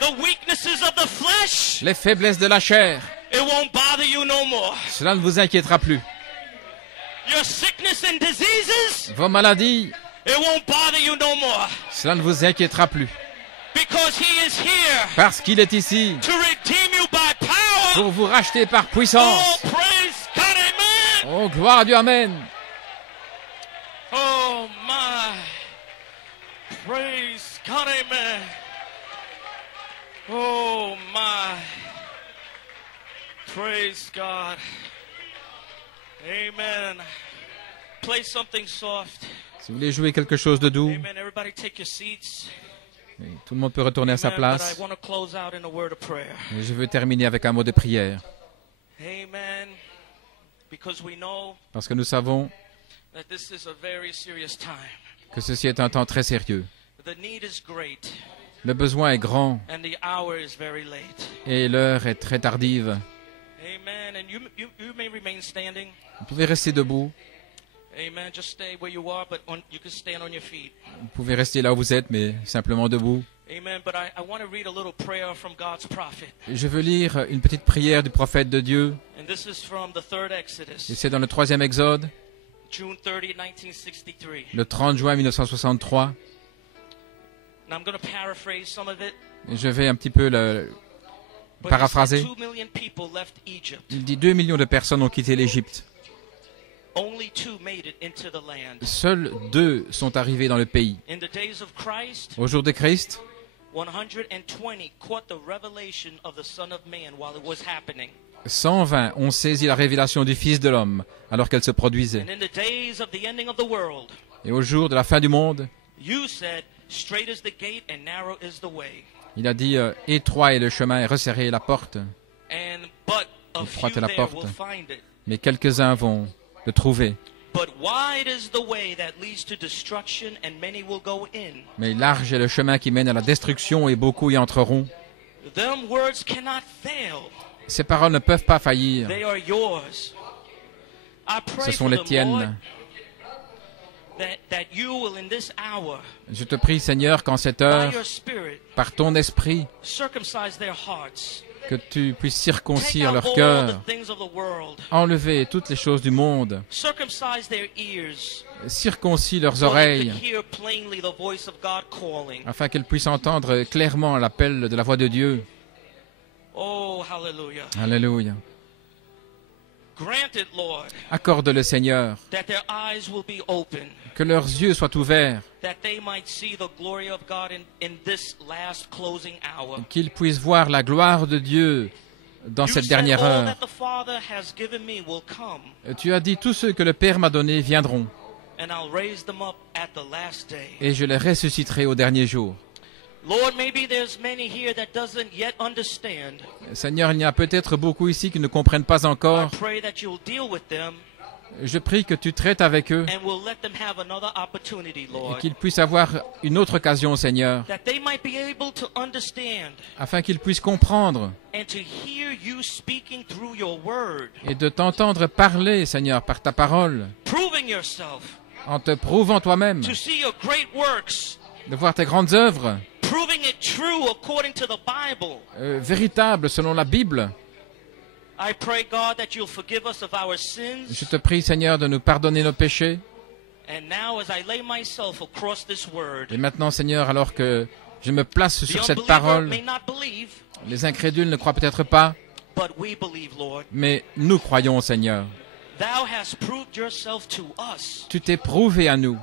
The weaknesses of the flesh, Les faiblesses de la chair, it won't bother you no more. cela ne vous inquiétera plus. Your sickness and diseases, Vos maladies, it won't bother you no more. cela ne vous inquiétera plus. Because he is here Parce qu'il est ici to redeem you by power. pour vous racheter par Oh, puissance. praise God, amen. Oh, gloire à Dieu, Amen. Oh, my. Praise God, amen. Oh, my. Praise God. Amen. Play something soft. Si vous voulez jouer quelque chose de doux, Amen. Everybody take your seats. tout le monde peut retourner à sa Amen. But I place. want to close out in a word of prayer. Et je veux terminer avec un mot de prière. Amen. Because we know Parce que nous savons that this is a very serious time. que ceci est un temps très sérieux. The need is great Le besoin est grand and the hour is very late. et l'heure est très tardive. Amen. And you may remain standing. Vous pouvez rester debout, Amen. Just stay where you are, but you can stand on your feet. vous pouvez rester là où vous êtes, mais simplement debout. Amen. But I want to read a little prayer from God's prophet. Je veux lire une petite prière du prophète de Dieu, And this is from the third et Exodus, c'est dans le 3e Exode, June 30, 1963. le 30 juin 1963. And I'm going to paraphrase some of it. Et je vais un petit peu le But he said paraphraser. 2 million people left Egypt. Il dit 2 millions de personnes ont quitté l'Égypte. Only 2 made it into the land. Seuls 2 sont arrivés dans le pays. In the days of Christ, Au jour de Christ, 120 caught the revelation of the Son of Man while it was happening. 120 ont saisi la révélation du Fils de l'homme alors qu'elle se produisait. And in the days of the ending of the world, Et au jour de la fin du monde, you said, straight is the gate and narrow is the way. il a dit étroit est le chemin et resserré est la porte, But a Étroite few est la there porte. will find it. mais quelques-uns vont le trouver. But wide is the way that leads to destruction, and many will go in. Mais large est le chemin qui mène à la destruction et beaucoup y entreront. Them words cannot fail. Ces paroles ne peuvent pas faillir. They are yours. I pray Ce sont for les them, Lord, tiennes. that you will in this hour, Je te prie, Seigneur, qu'en cette by heure, your Spirit, par ton esprit, circumcise their hearts. que tu puisses Take circoncire out leur all cœur, the things of the world. enlever toutes les choses du monde, Circumcise their ears. circoncis leurs So they oreilles, could hear plainly the voice of God calling. afin qu'elles puissent entendre clairement l'appel de la voix de Dieu. Oh, hallelujah. Alléluia. Grant it, Lord, Accorde-le, Seigneur, that their eyes will be open, que leurs yeux soient ouverts, that they might see the glory of God in this last closing hour. qu'ils puissent voir la gloire de Dieu dans You cette said, dernière all heure. that the Father has given me will come, Tu as dit, tous ceux que le Père m'a donnés viendront, and I'll raise them up at the last day. et je les ressusciterai au dernier jour. Lord, maybe there's many here that doesn't yet understand. Seigneur, il y a peut-être beaucoup ici qui ne comprennent pas I encore. pray that you'll deal with them Je prie que tu traites avec eux and will let them have another opportunity, et Lord, qu'ils puissent avoir une autre occasion, Seigneur, that they might be able to understand afin qu'ils puissent comprendre and to hear you speaking through your word, et de t'entendre parler, Seigneur, par ta parole, proving yourself, en te prouvant toi-même, to see your great works, de voir tes grandes œuvres, proving it true according to the Bible. véritables selon la Bible. I pray, God, that you'll forgive us of our sins. Je te prie, Seigneur, de nous pardonner nos péchés. And now, as I lay myself across this word, Et maintenant, Seigneur, alors que je me place the sur cette unbeliever parole, may not believe, les incrédules ne croient peut-être pas, but we believe, Lord. mais nous croyons, Seigneur. Thou hast proved yourself to us. Tu t'es prouvé à nous.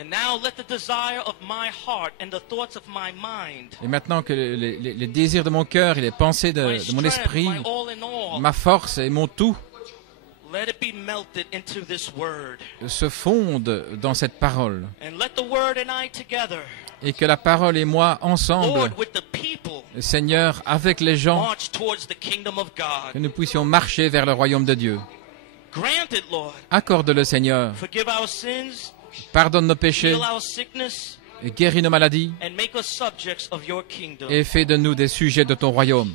And now let the desire of my heart and the thoughts of my mind, Et maintenant que les désirs de mon cœur et les pensées my de mon strength, esprit, my all in all, ma force et mon tout let it be melted into this word. se fondent dans cette parole. And let the word and I together, Et que la parole et moi, ensemble, Lord, with the people, Seigneur, avec les gens, march towards the kingdom of que God. nous puissions marcher vers le royaume de Dieu. Grant it, Lord. Accorde-le, Seigneur. Forgive our sins, Pardonne nos péchés, heal our sickness, et guéris nos maladies, and make us subjects of your kingdom. et fais de nous des sujets de ton royaume.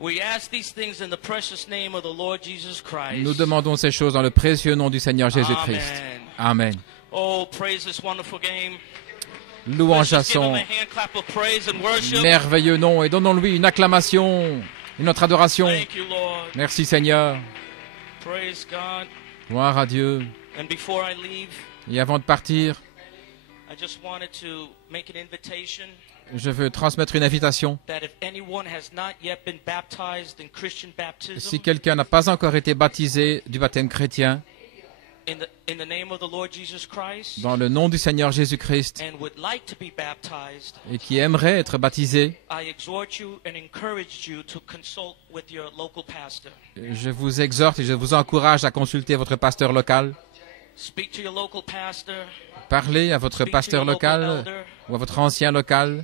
We ask these things in the precious name of the Lord Jesus Christ. Nous demandons ces choses dans le précieux nom du Seigneur Jésus-Christ. Amen. Amen. Oh, praise this wonderful game. Louange à Let's just give him son a hand clap of praise and worship. merveilleux nom et donnons-lui une acclamation et notre adoration. Thank you, Lord. Merci Seigneur. Praise God. Gloire à Dieu. And before I leave, Et avant de partir, I just wanted to make an invitation je veux transmettre une invitation. that if anyone has not yet been baptized in Christian baptism Si quelqu'un n'a pas encore été baptisé du baptême chrétien, in the name of the Lord Jesus Christ dans le nom du Seigneur Jésus-Christ, and would like to be baptized, et qui aimerait être baptisé, I exhort you and encourage you to consult with your local pastor. je vous exhorte et je vous encourage à consulter votre pasteur local. Speak to your local pastor, Parlez à votre speak to pasteur your local local elder, ou à votre ancien local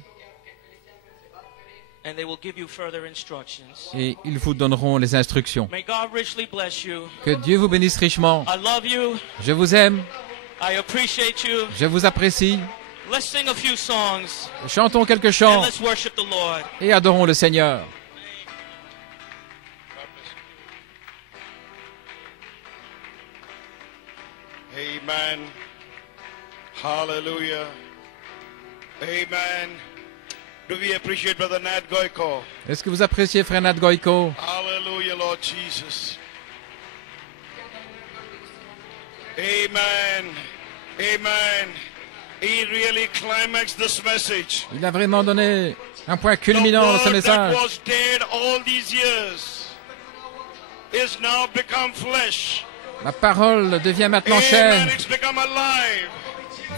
and they will give you further instructions. et ils vous donneront les instructions. May God richly bless you. Que Dieu vous bénisse richement. I love you. Je vous aime, I appreciate you. je vous apprécie. Let's sing a few songs Chantons quelques and chants let's worship the Lord. et adorons le Seigneur. Amen. Hallelujah. Amen. Do we appreciate Brother Nat Goiko? Est-ce que vous appréciez Frère Nat Goiko? Hallelujah, Lord Jesus. Amen. Amen. He really climaxed this message. Il a vraiment donné un point The culminant dans ce word that message. was dead all these years is now become flesh. La parole devient maintenant Amen. chair, It's become alive.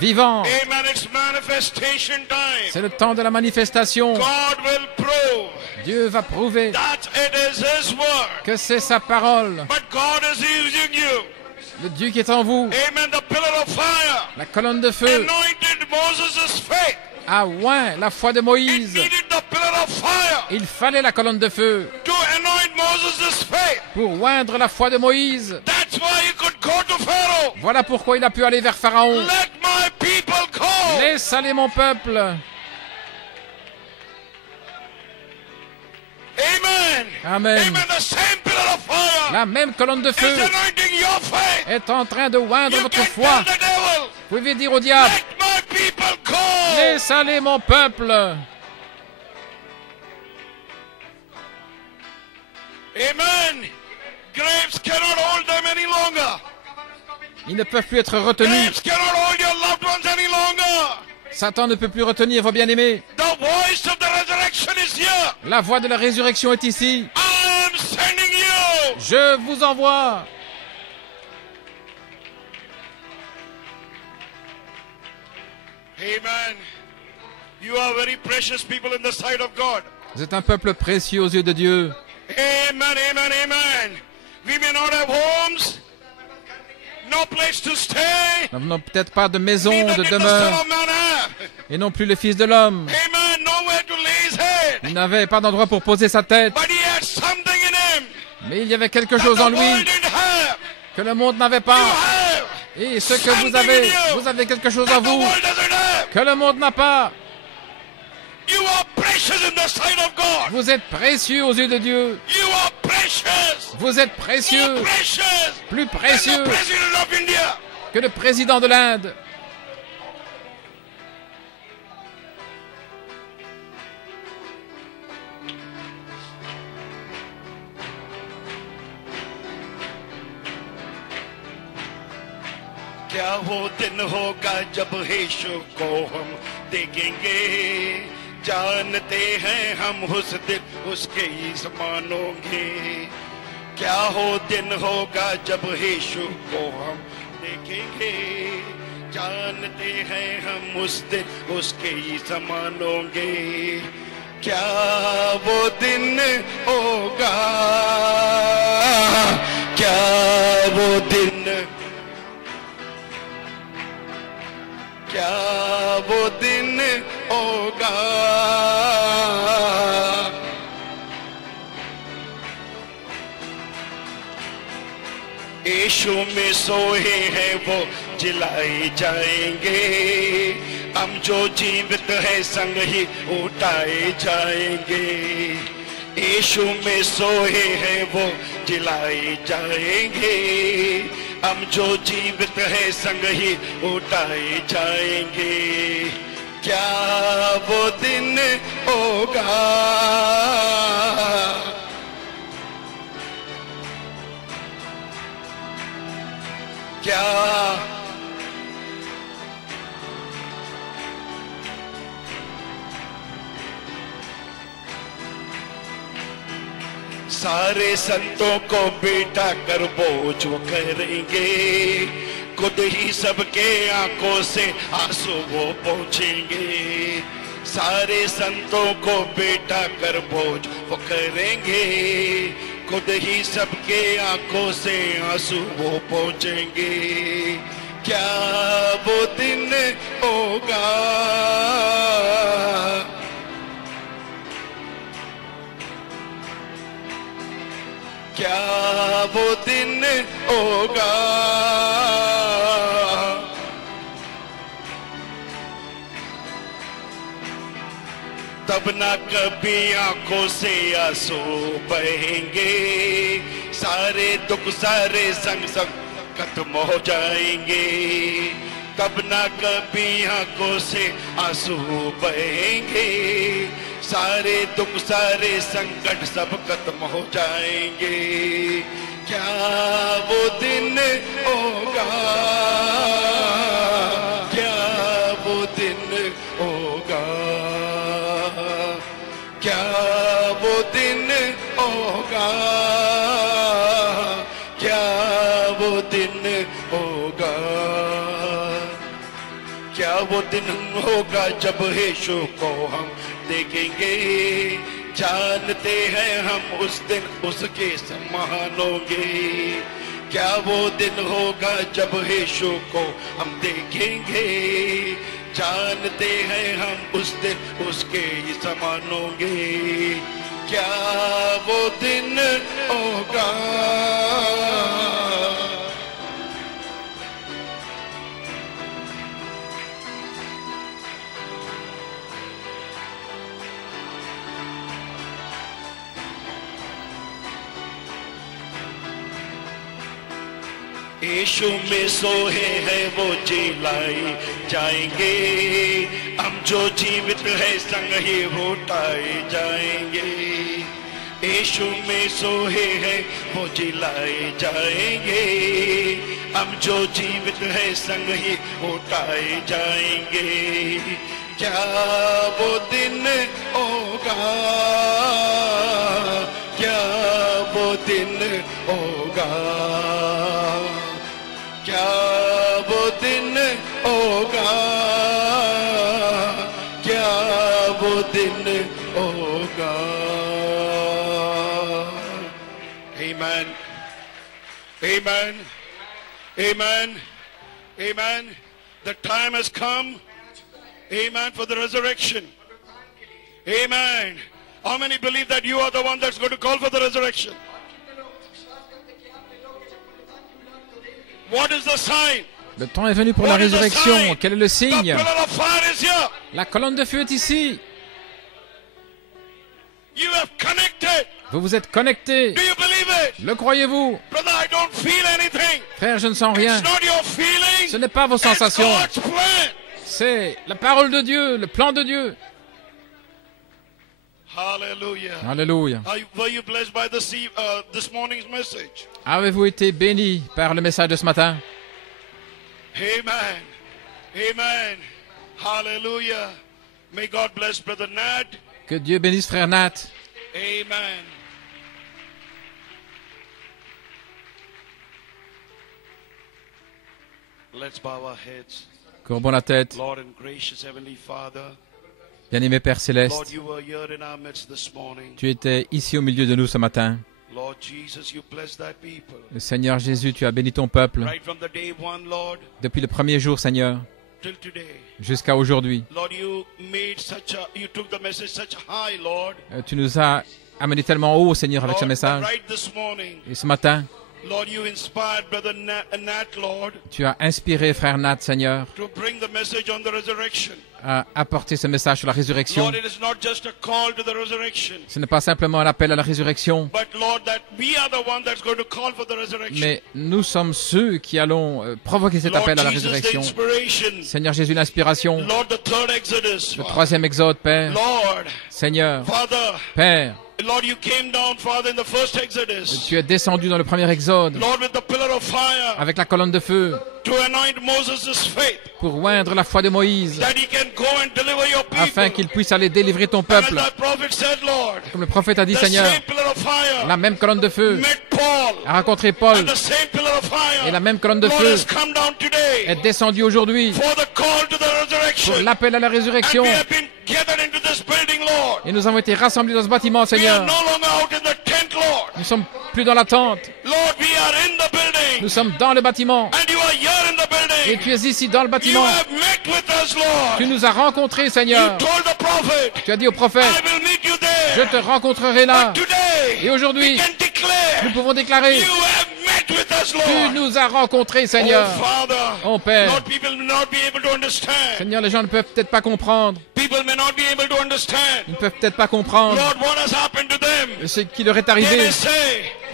vivant. Amen. It's manifestation time. C'est le temps de la manifestation. God will prove Dieu va prouver that it is His word. que c'est sa parole. But God is using you. Le Dieu qui est en vous, Amen. The pillar of fire la colonne de feu, anointed Moses' faith. a oint la foi de It Moïse. needed the pillar of fire Il fallait la colonne de feu to anoint Moses' faith. pour oindre la foi de Moïse. That's why he could go to Pharaoh. Voilà pourquoi il a pu aller vers Pharaon. Let my people go. Laisse aller mon peuple. Amen. Amen. Amen. The same pillar of fire La même colonne de is feu anointing your faith. est en train de oindre You votre can foi. tell the devil, Vous pouvez dire au diable, let my people go. laisse aller mon peuple. Amen. Graves cannot hold them any longer. Ils ne peuvent plus être retenus. Graves cannot hold your loved ones any longer. Satan ne peut plus retenir vos bien-aimés. The voice of the resurrection is here. La voix de la résurrection est ici. I am sending you. Je vous envoie. Amen. You are very precious people in the sight of God. Vous êtes un peuple précieux aux yeux de Dieu. Amen, amen, amen. We may not have homes, no place to stay, Nous n'avons peut-être pas de maison, neither de did the Son demeure, of Man have. et non plus le Fils de l'homme. Amen, nowhere to lay his head. Il n'avait pas d'endroit pour poser sa tête, But he had something in him mais il y avait quelque that chose en the lui world didn't have. que le monde n'avait You pas. have Et ce que vous avez quelque chose en that the vous world doesn't have. que le monde n'a pas. You are precious in the sight of God. Vous êtes précieux aux yeux de Dieu. You are precious. Vous êtes précieux, More precious plus than précieux the president of India. que le président de l'Inde. वो दिन होगा जब यीशु को हम देखेंगे, जानते हैं हम उस दिन उसके ही मानोगे। क्या हो दिन होगा जब यीशु को हम देखेंगे, जानते हैं हम उस दिन उसके ही मानोगे। क्या वो दिन होगा, क्या वो दिन, क्या वो दिन होगा। यीशु में सोए हैं वो जिलाए जाएंगे, हम जो जीवित है संग ही उठाए जाएंगे। यीशु में सोए हैं वो जिलाए जाएंगे, हम जो जीवित है संग ही उठाए जाएंगे। क्या वो दिन होगा, क्या सारे संतों को बिठा कर बोझ वो करेंगे, खुद ही सबके आंखों से आंसू वो पहुंचेंगे। सारे संतों को बिठा कर बोझ वो करेंगे, खुद ही सबके आंखों से आंसू वो पहुंचेंगे। क्या वो दिन होगा, क्या वो दिन होगा। तब ना कभी आंखों से आंसू बहेंगे, सारे दुख सारे संग संग खत्म हो जाएंगे। तब ना कभी आंखों से आंसू बहेंगे, सारे दुख सारे संकट सब खत्म हो जाएंगे। क्या वो दिन होगा, क्या वो दिन होगा, क्या वो दिन होगा, क्या वो दिन होगा। क्या वो दिन होगा जब यीशु को हम देखेंगे, जानते हैं हम उस दिन उसके समान होंगे। क्या वो दिन होगा जब यीशु को हम देखेंगे, जानते हैं हम उस दिन उसके ही समान होंगे। क्या वो दिन होगा, यीशु में सोए हैं वो जिलाए जाएंगे, हम जो जीवित है संग ही उठाए जाएंगे। यीशु में सोए हैं वो जिलाए जाएंगे, हम जो जीवित है संग ही उठाए जाएंगे। क्या वो दिन होगा, क्या वो दिन होगा, क्या वो दिन होगा, क्या वो दिन होगा। Amen. Amen. Amen. Amen. The time has come. Amen. For the resurrection. Amen. How many believe that you are the one that's going to call for the resurrection? What is the sign? Le temps est venu pour la résurrection. Quel est le The signe? pillar of fire is here. La colonne de feu est ici. You have connected. Vous vous êtes connectés. Do you believe it? Le croyez-vous? Brother, I don't feel anything. Frère, je ne sens rien. It's not your feeling. Ce n'est pas vos It's sensations. God's plan. C'est la parole de Dieu, le plan de Dieu. Hallelujah. Alléluia. Were you blessed by this morning's message? Avez-vous été bénis par le message de ce matin? Amen. Amen. Hallelujah. May God bless Brother Nat. Que Dieu bénisse frère Nat. Amen. Let's bow our heads. Courbons la tête. Lord and gracious Heavenly Father, Bien-aimé Père Lord, Céleste, you were here in our midst this morning. tu étais ici au milieu de nous ce matin. Lord Jesus, you blessed thy people. Le Seigneur Jésus, tu as béni ton peuple Right from the day one, Lord, depuis le premier jour, Seigneur, till today. jusqu'à aujourd'hui. Lord, you took the message such high, Lord. Tu nous as amené tellement haut, Seigneur, avec ce Lord, message. right this morning, Et ce matin, Lord, you inspired Brother Nat, Lord, tu as inspiré frère Nat, Seigneur, to bring the message on the resurrection. à apporter ce message sur la résurrection. Lord, it is not just a call to the resurrection, Ce n'est pas simplement un appel à la résurrection, but Lord, that we are the one that's going to call for the resurrection. mais nous sommes ceux qui allons provoquer cet Lord appel à la Jesus, the résurrection. inspiration. Seigneur Jésus, l'inspiration, Lord, the third Exodus. le troisième exode, Père, Lord, Seigneur, Father, Père, Lord, you came down, Father, in the first Exodus. tu es descendu dans le premier exode Lord, with the pillar of fire avec la colonne de feu to anoint Moses' faith, pour oindre la foi de Moïse that he can go and deliver your people. afin qu'il puisse aller délivrer ton And peuple. as thy prophet said, Lord, Comme le prophète a dit, the Seigneur, same pillar of fire la même colonne de feu met Paul, a rencontré Paul and the same pillar of fire, et la même colonne de Lord, feu has come down today est descendue aujourd'hui for the call to the resurrection. pour l'appel à la And résurrection. we have been gathered into this building, Lord. Et nous avons été rassemblés dans ce bâtiment, We are Seigneur. no longer out in the tent, Lord. Nous sommes plus dans la tente. Lord, we are in the building. Nous sommes dans le bâtiment. And you are here in the Et building. tu es ici dans le You bâtiment. have met with us, Lord. Tu nous as rencontrés, You Seigneur. told the prophet, Tu as dit au prophète, I will meet you je there. te rencontrerai là. Today, Et aujourd'hui, we can declare, nous pouvons déclarer, you have met with us, tu Lord. nous as rencontrés, Seigneur. Oh, Father, Oh, Père. Lord, people may not be able to understand. Seigneur, les gens ne peuvent peut-être pas comprendre. People may not be able to understand. Ils ne peuvent peut-être pas comprendre Lord, what has happened to them? ce qui leur est They arrivé. may say,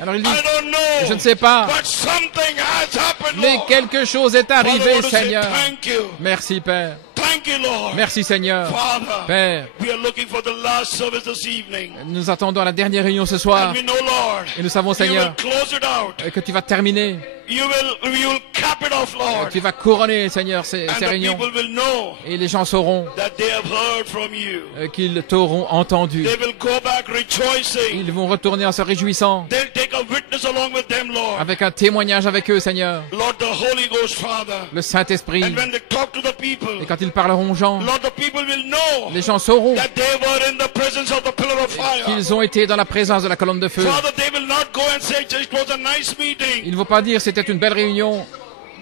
Alors il I dit, don't know. je ne sais pas, But something has happened, mais Lord. quelque chose est Father, I arrivé, want to say Seigneur. thank you. Merci, Père. Thank you, Lord. Merci, Seigneur. Father, Père, we are looking for the last service this evening. nous attendons la dernière réunion ce soir. And we know, Lord, Et nous savons, you will Seigneur, close it out. que tu vas terminer. You will cap it off, Lord. Tu vas couronner, Seigneur, ces And the réunions. people will know Et les gens sauront that they have heard from you. qu'ils t'auront entendu. They will go back rejoicing. Ils vont retourner en se réjouissant, They'll take a witness along with them, Lord. avec un témoignage avec eux, Seigneur. Lord, the Holy Ghost, Father. Le Saint-Esprit. And when they talk to the people, Et quand ils parleront aux gens, Lord, the people will know les gens sauront that they were in the presence of the pillar of fire. qu'ils ont été dans la présence de la colonne de feu. Father, they will not go and say it was a nice meeting, Ils ne vont pas dire c'était une belle réunion,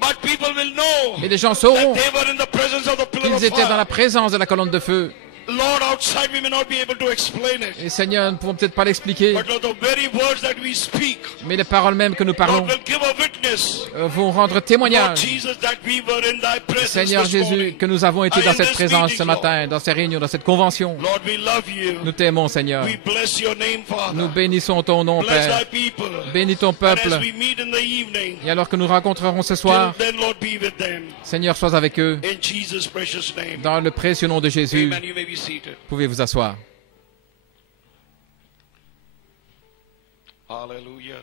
but people will know mais les gens that sauront they were in the presence of the pillar of qu'ils étaient dans fire. la présence de la colonne de feu. Lord, outside we may not be able to explain it, Et Seigneur, nous ne pouvons peut-être pas l'expliquer, but Lord, the very words that we speak, mais les paroles mêmes que nous Lord, parlons will give a witness, vont rendre Lord témoignage, Jesus, that we were in thy presence Seigneur this Jésus, morning. que nous avons été And dans in cette this présence meeting, ce matin, dans ces réunions, dans cette convention. Lord, we love you. Nous t'aimons, Seigneur. We bless your name, Father. Nous bénissons ton nom, Bless Père. thy people. Bénis ton And peuple. as we meet in the evening, Et alors que nous rencontrerons ce till soir, then, Lord, be with them. Seigneur, sois avec eux. In Jesus' precious name. Dans le précieux nom de Jésus, Amen. You may be seated. pouvez vous asseoir. Hallelujah.